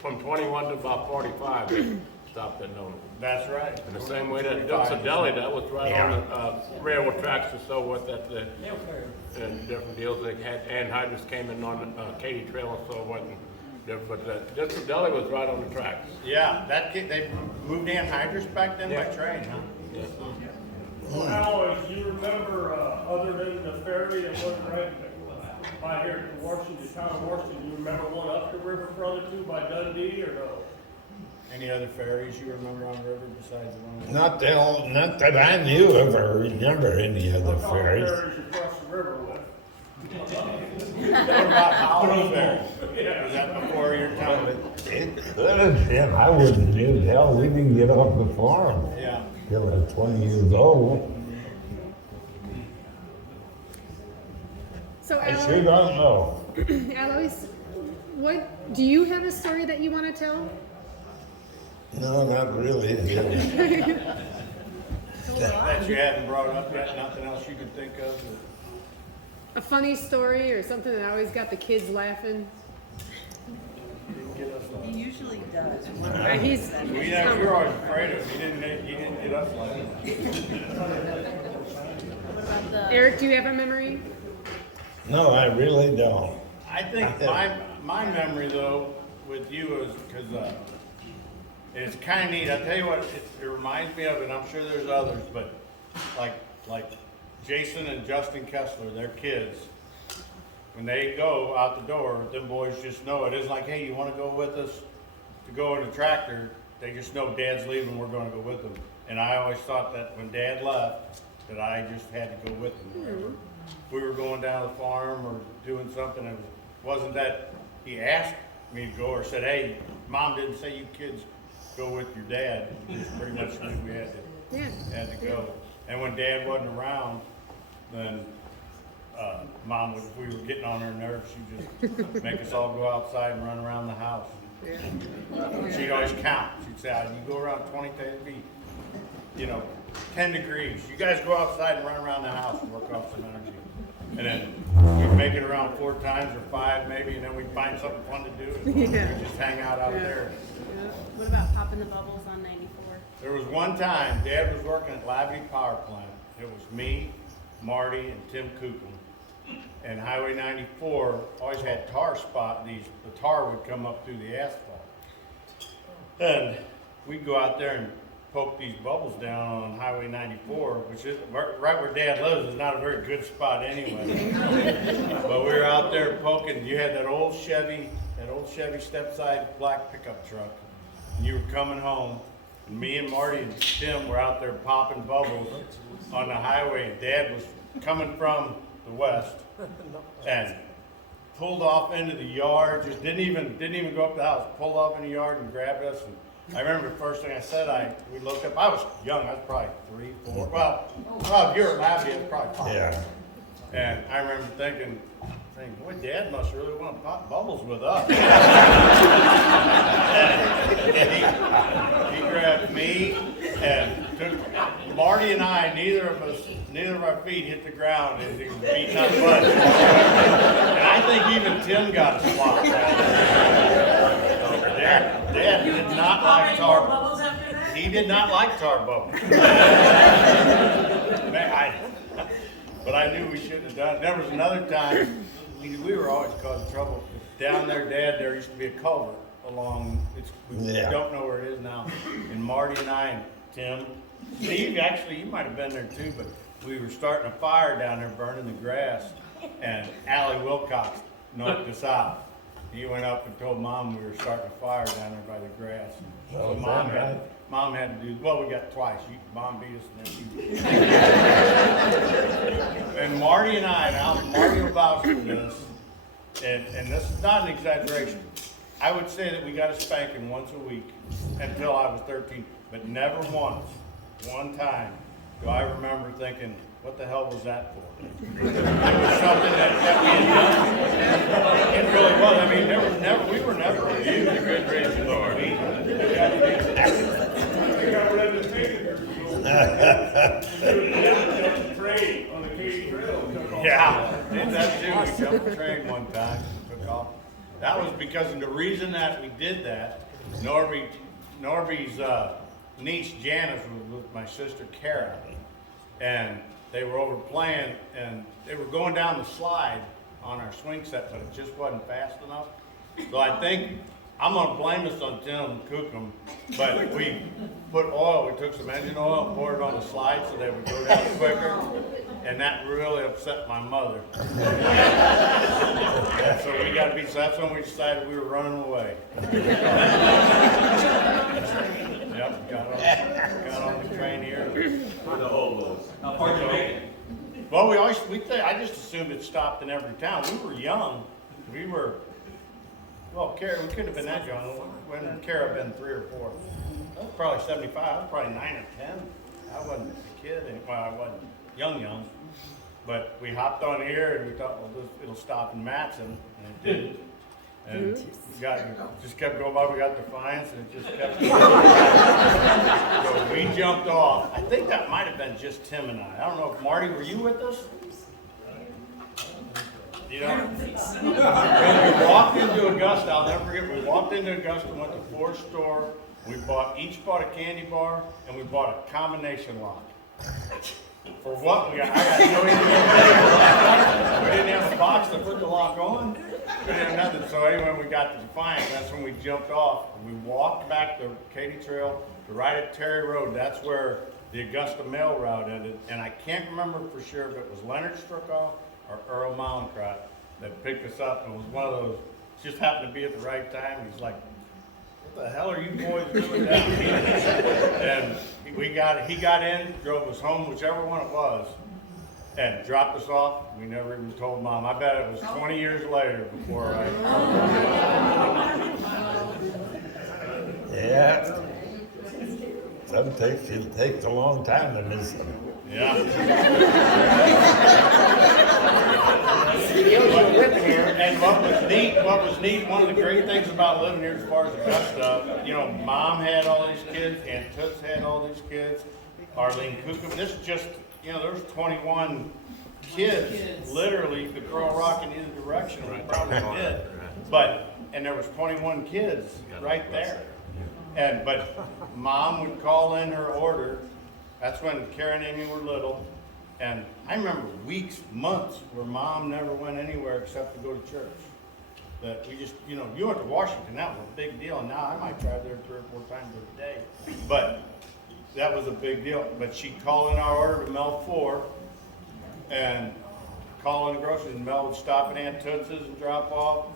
from 21 to about 45, they stopped at Nona. That's right. In the same way that Dixon Deli, that was right on the railroad tracks and so what that, and different deals they had, and hydrants came in on Katy Trail and so what, and but Dixon Deli was right on the tracks. Yeah, they moved in hydrants back then by train, huh? Yeah. Aloys, you remember, other than the ferry that was right by here in Washington, town of Washington, you remember one up the river further too by Dundee or no? Any other ferries you remember on the river besides the one? Not that I knew of or remember any other What ferries. ferries you cross the river with? What about Howell Ferry? Was that before your time? It could have been. I wouldn't knew. Hell, we didn't get off the farm Yeah. till I was 20 years old. So I sure don't know. Aloys, do you have a story that you want to tell? No, not really. That you hadn't brought up yet, nothing else you can think of? A funny story or something that always got the kids laughing? He usually does. We were always afraid of him. He didn't get us like that. Eric, do you have a memory? No, I really don't. I think my memory though with you is because it's kind of neat. I tell you what, it reminds me of, and I'm sure there's others, but like Jason and Justin Kessler, their kids, when they go out the door, them boys just know it. It's like, hey, you want to go with us to go in the tractor? They just know Dad's leaving, we're going to go with them. And I always thought that when Dad left, that I just had to go with him. Wherever we were going down to the farm or doing something, it wasn't that he asked me to go or said, hey, Mom didn't say you kids go with your dad. We just pretty much knew we had to go. And when Dad wasn't around, then Mom would, if we were getting on her nerves, she'd just make us all go outside and run around the house. She'd always count. She'd say, you go around 20 feet, 10 degrees. You guys go outside and run around the house and work off some energy. And then we'd make it around 4 times or 5 maybe, and then we'd find something fun to do. And we'd just hang out there. What about popping the bubbles on 94? There was one time, Dad was working at Labadee Power Plant. It was me, Marty, and Tim Kuchen. And Highway 94 always had tar spot. The tar would come up through the asphalt. And we'd go out there and poke these bubbles down on Highway 94, which is right where Dad lives. Is not a very good spot anyway. But we were out there poking. You had that old Chevy step-side black pickup truck. And you were coming home. And me and Marty and Tim were out there popping bubbles on the highway. And Dad was coming from the west and pulled off into the yard. Just didn't even go up the house. Pulled off in the yard and grabbed us. And I remember the first thing I said, we looked up. I was young. I was probably 3, 4. Well, if you were at Labadee, I was probably 5. Yeah. And I remember thinking, boy, Dad must really want to pop bubbles with us. he grabbed me and took Marty and I. Neither of our feet hit the ground as he was beating our butt. And I think even Tim got a swat. Dad did not like tar bubbles. He did not like tar bubbles. But I knew we shouldn't have done it. There was another time, we were always causing trouble. Down there, Dad, there used to be a culvert along, we don't know where it is now. And Marty and I and Tim, Steve, actually, you might have been there too, but we were starting a fire down there burning the grass, and Allie Wilcox knocked us out. He went up and told Mom we were starting a fire down there by the grass. So Mom had to do, well, we got twice. Mom beat us and then she And Marty and I, now Marty will vouch for this, and this is not an exaggeration. I would say that we got a spanking once a week until I was 13, but never once, one time, do I remember thinking, what the hell was that for? It was something that we had done. It really was. I mean, we were never abused. A good reason, Lord. Yeah, did that too. We jumped the train one time, took off. That was because of the reason that we did that. Norby's niece Janice was with my sister Kara, and they were over playing, and they were going down the slide on our swing set, but it just wasn't fast enough. So I think I'm gonna blame this on Tim Cookham, but we put oil, we took some engine oil and poured it on the slide so they would go down quicker, and that really upset my mother. So we got to be, so that's when we decided we were running away. Yep, got on the train here. For the hobos. How far did you make it? Well, I just assumed it stopped in every town. We were young. Well, Kara, we couldn't have been that young when Kara had been 3 or 4. I was probably 75. I was probably 9 or 10. I wasn't a kid. Well, I wasn't young. But we hopped on here and we thought, well, it'll stop in Matson, and it didn't. And just kept going by. We got Defiance, and it just kept going. So we jumped off. I think that might have been just Tim and I. I don't know if Marty, were you with us? You know, when we walked into Augusta, I'll never forget, we walked into Augusta, went to Ford's store, we each bought a candy bar, and we bought a combination lock. For what? I got no idea. We didn't have a box to put the lock on. We didn't have nothing. So anyway, we got to Defiance. That's when we jumped off. We walked back the Katy Trail to right at Terry Road. That's where the Augusta mail route ended. And I can't remember for sure if it was Leonard Struckhoff or Earl Mallinckrodt that picked us up. It was one of those, just happened to be at the right time. He's like, what the hell are you boys doing down here? And he got in, drove us home, whichever one it was, and dropped us off. We never even told Mom. I bet it was 20 years later before I... Yeah. Some it takes a long time to miss them. Yeah. And what was neat, one of the great things about living here as far as Augusta, you know, Mom had all these kids, Aunt Toots had all these kids, Arlene Cookham, this is just, you know, there was 21 kids, literally, you could throw a rock in either direction, we probably did, and there was 21 kids right there. But Mom would call in her order. That's when Karen and Amy were little. And I remember weeks, months, where Mom never went anywhere except to go to church. That we just, you know, you went to Washington, that was a big deal. And now I might drive there 3 or 4 times a day. But that was a big deal. But she'd call in our order to Mel 4 and call in the groceries. And Mel would stop at Aunt Toots's and drop off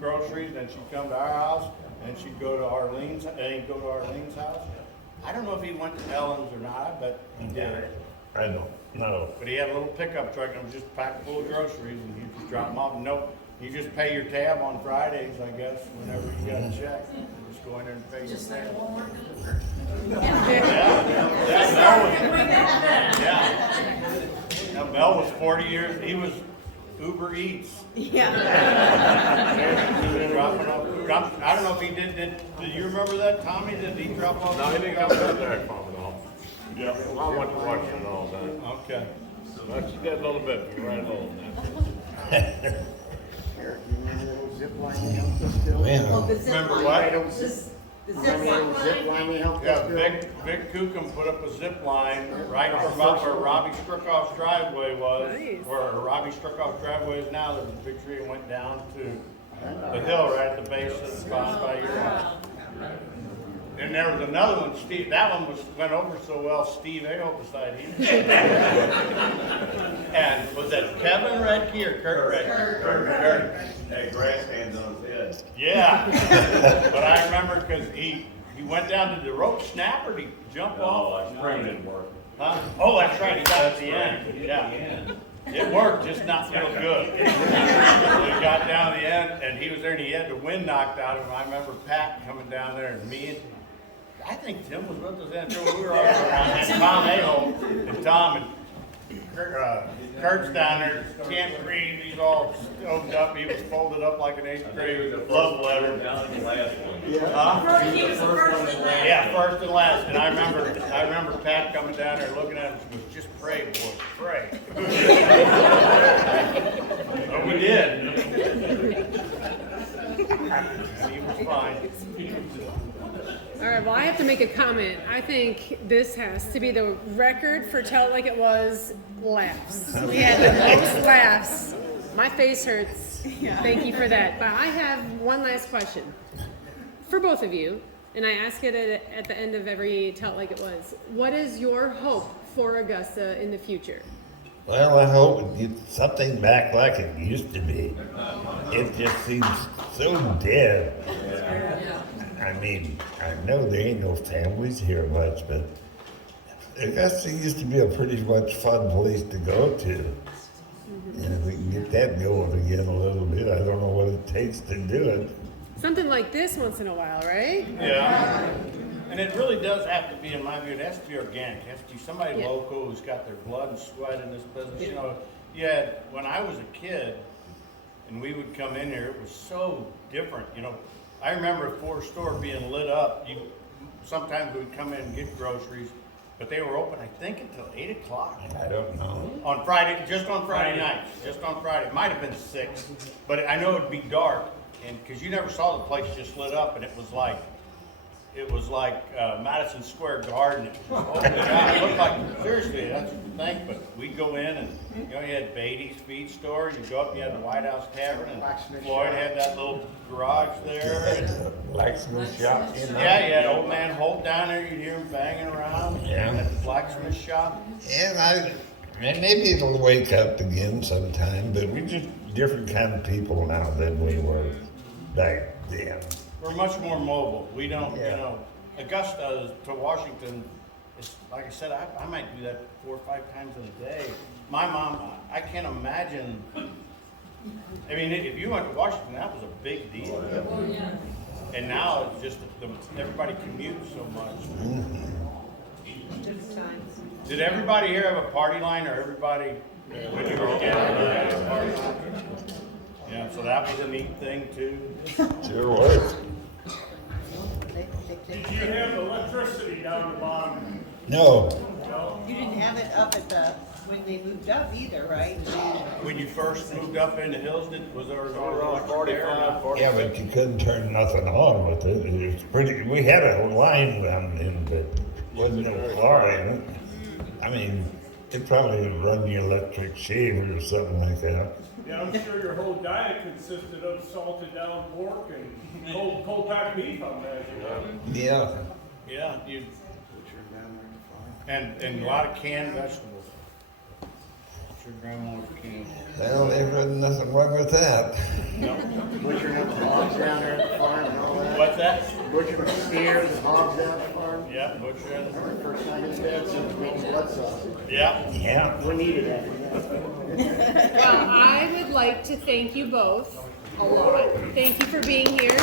groceries. Then she'd come to our house. And she'd go to Arlene's, house. I don't know if he went to Ellen's or not, but he did. I don't know. But he had a little pickup truck and it was just packed full of groceries, and he'd just drop them off. Nope, you just pay your tab on Fridays, I guess, whenever you got a check. Just go in there and pay your tab. Now, Mel was 40 years, he was Uber Eats. Yeah. Dropping off food. I don't know if he did you remember that, Tommy? Did he drop off? No, he didn't come down there at all. Yeah. I went to Washington all the time. Okay. But she did a little bit, right along Eric, you remember the old zip line they helped us build? Remember what? The zip line they helped us build? Vic Cookham put up a zip line right about where Robbie Struckhoff's driveway was, where Robbie Struckhoff's driveway is now. There was a big tree and went down to the hill right at the base of the spot by your house. And there was another one, Steve, that one went over so well, Steve Ale beside him. And was that Kevin Redkey or Kurt Redkey? Kurt. Hey, grass hands on his head. Yeah. But I remember because he went down to the rope snapper to jump off. Spring didn't work. Huh? Oh, that's right, he got at the end. Yeah. It worked, just not real good. We got down the end, and he was there, and he had the wind knocked out of him. I remember Pat coming down there, and me, and I think Tim was with us then, too. We were all around, and Tom Aho, and Tom, and Kurt's down there, can't breathe, he's all stoved up, he was folded up like an 8th grade love letter. Down in the last one. Huh? He was the first and last. Yeah, first and last, and I remember Pat coming down there looking at him, and goes, just pray, boys, pray. But we did. He was fine. All right, well, I have to make a comment. I think this has to be the record for Tell It Like It Was laughs. We had the most laughs. My face hurts. Thank you for that. But I have one last question for both of you, and I ask it at the end of every Tell It Like It Was. What is your hope for Augusta in the future? Well, I hope it gets something back like it used to be. It just seems so dead. I mean, I know there ain't no families here much, but Augusta used to be a pretty much fun place to go to. And if we can get that going again a little bit, I don't know what it takes to do it. Something like this once in a while, right? Yeah. And it really does have to be, in my view, it has to be organic. It has to be somebody local who's got their blood and sweat in this business. You know, when I was a kid and we would come in here, it was so different. You know, I remember a Ford store being lit up. Sometimes we'd come in and get groceries, but they were open, I think, until 8 o'clock. I don't know. On Friday, just on Friday nights, just on Friday. It might have been 6, but I know it'd be dark, and because you never saw the place just lit up, and it was like Madison Square Garden. It was, oh my God, it looked like, seriously, that's what you think, but we'd go in and, you know, you had Beatty's Feed Store, you go up, you had the White House Tavern, and Floyd had that little garage there. And, blacksmith shop. You know? yeah, you had Old Man Holt down there, you'd hear him banging around at the blacksmith shop. And maybe it'll wake up again sometime, but we're just different kind of people now than we were back then. We're much more mobile. We don't, you know, Augusta to Washington, it's, like I said, I might do that 4 or 5 times in a day. My mom, I can't imagine, I mean, if you went to Washington, that was a big deal. And now it's just, everybody commutes so much. Did everybody here have a party line, or everybody, when you were a kid, had a party line? Yeah, so that was a neat thing too. Sure was. Did you have electricity down the bottom? No. You didn't have it up at when they moved up either, right? When you first moved up in the hills, was there around 45, 46? Yeah, but you couldn't turn nothing on with it. It was pretty. We had a line down in, but wasn't no chlorine in it. I mean, it probably run the electric shaver or something like that. Yeah, I'm sure your whole diet consisted of salted down pork and cold packed beef, I imagine. Yeah. Yeah, and a lot of canned vegetables. Your grandma was canned. Well, there wasn't nothing wrong with that. No. Butchering up the hogs down there at the farm and all that. What's that? Butchering steers and hogs down at the farm. Yeah, butchering. Remember the first time his dad said making blood sausage? Yeah. Yeah. We needed that. Well, I would like to thank you both a lot. Thank you for being here.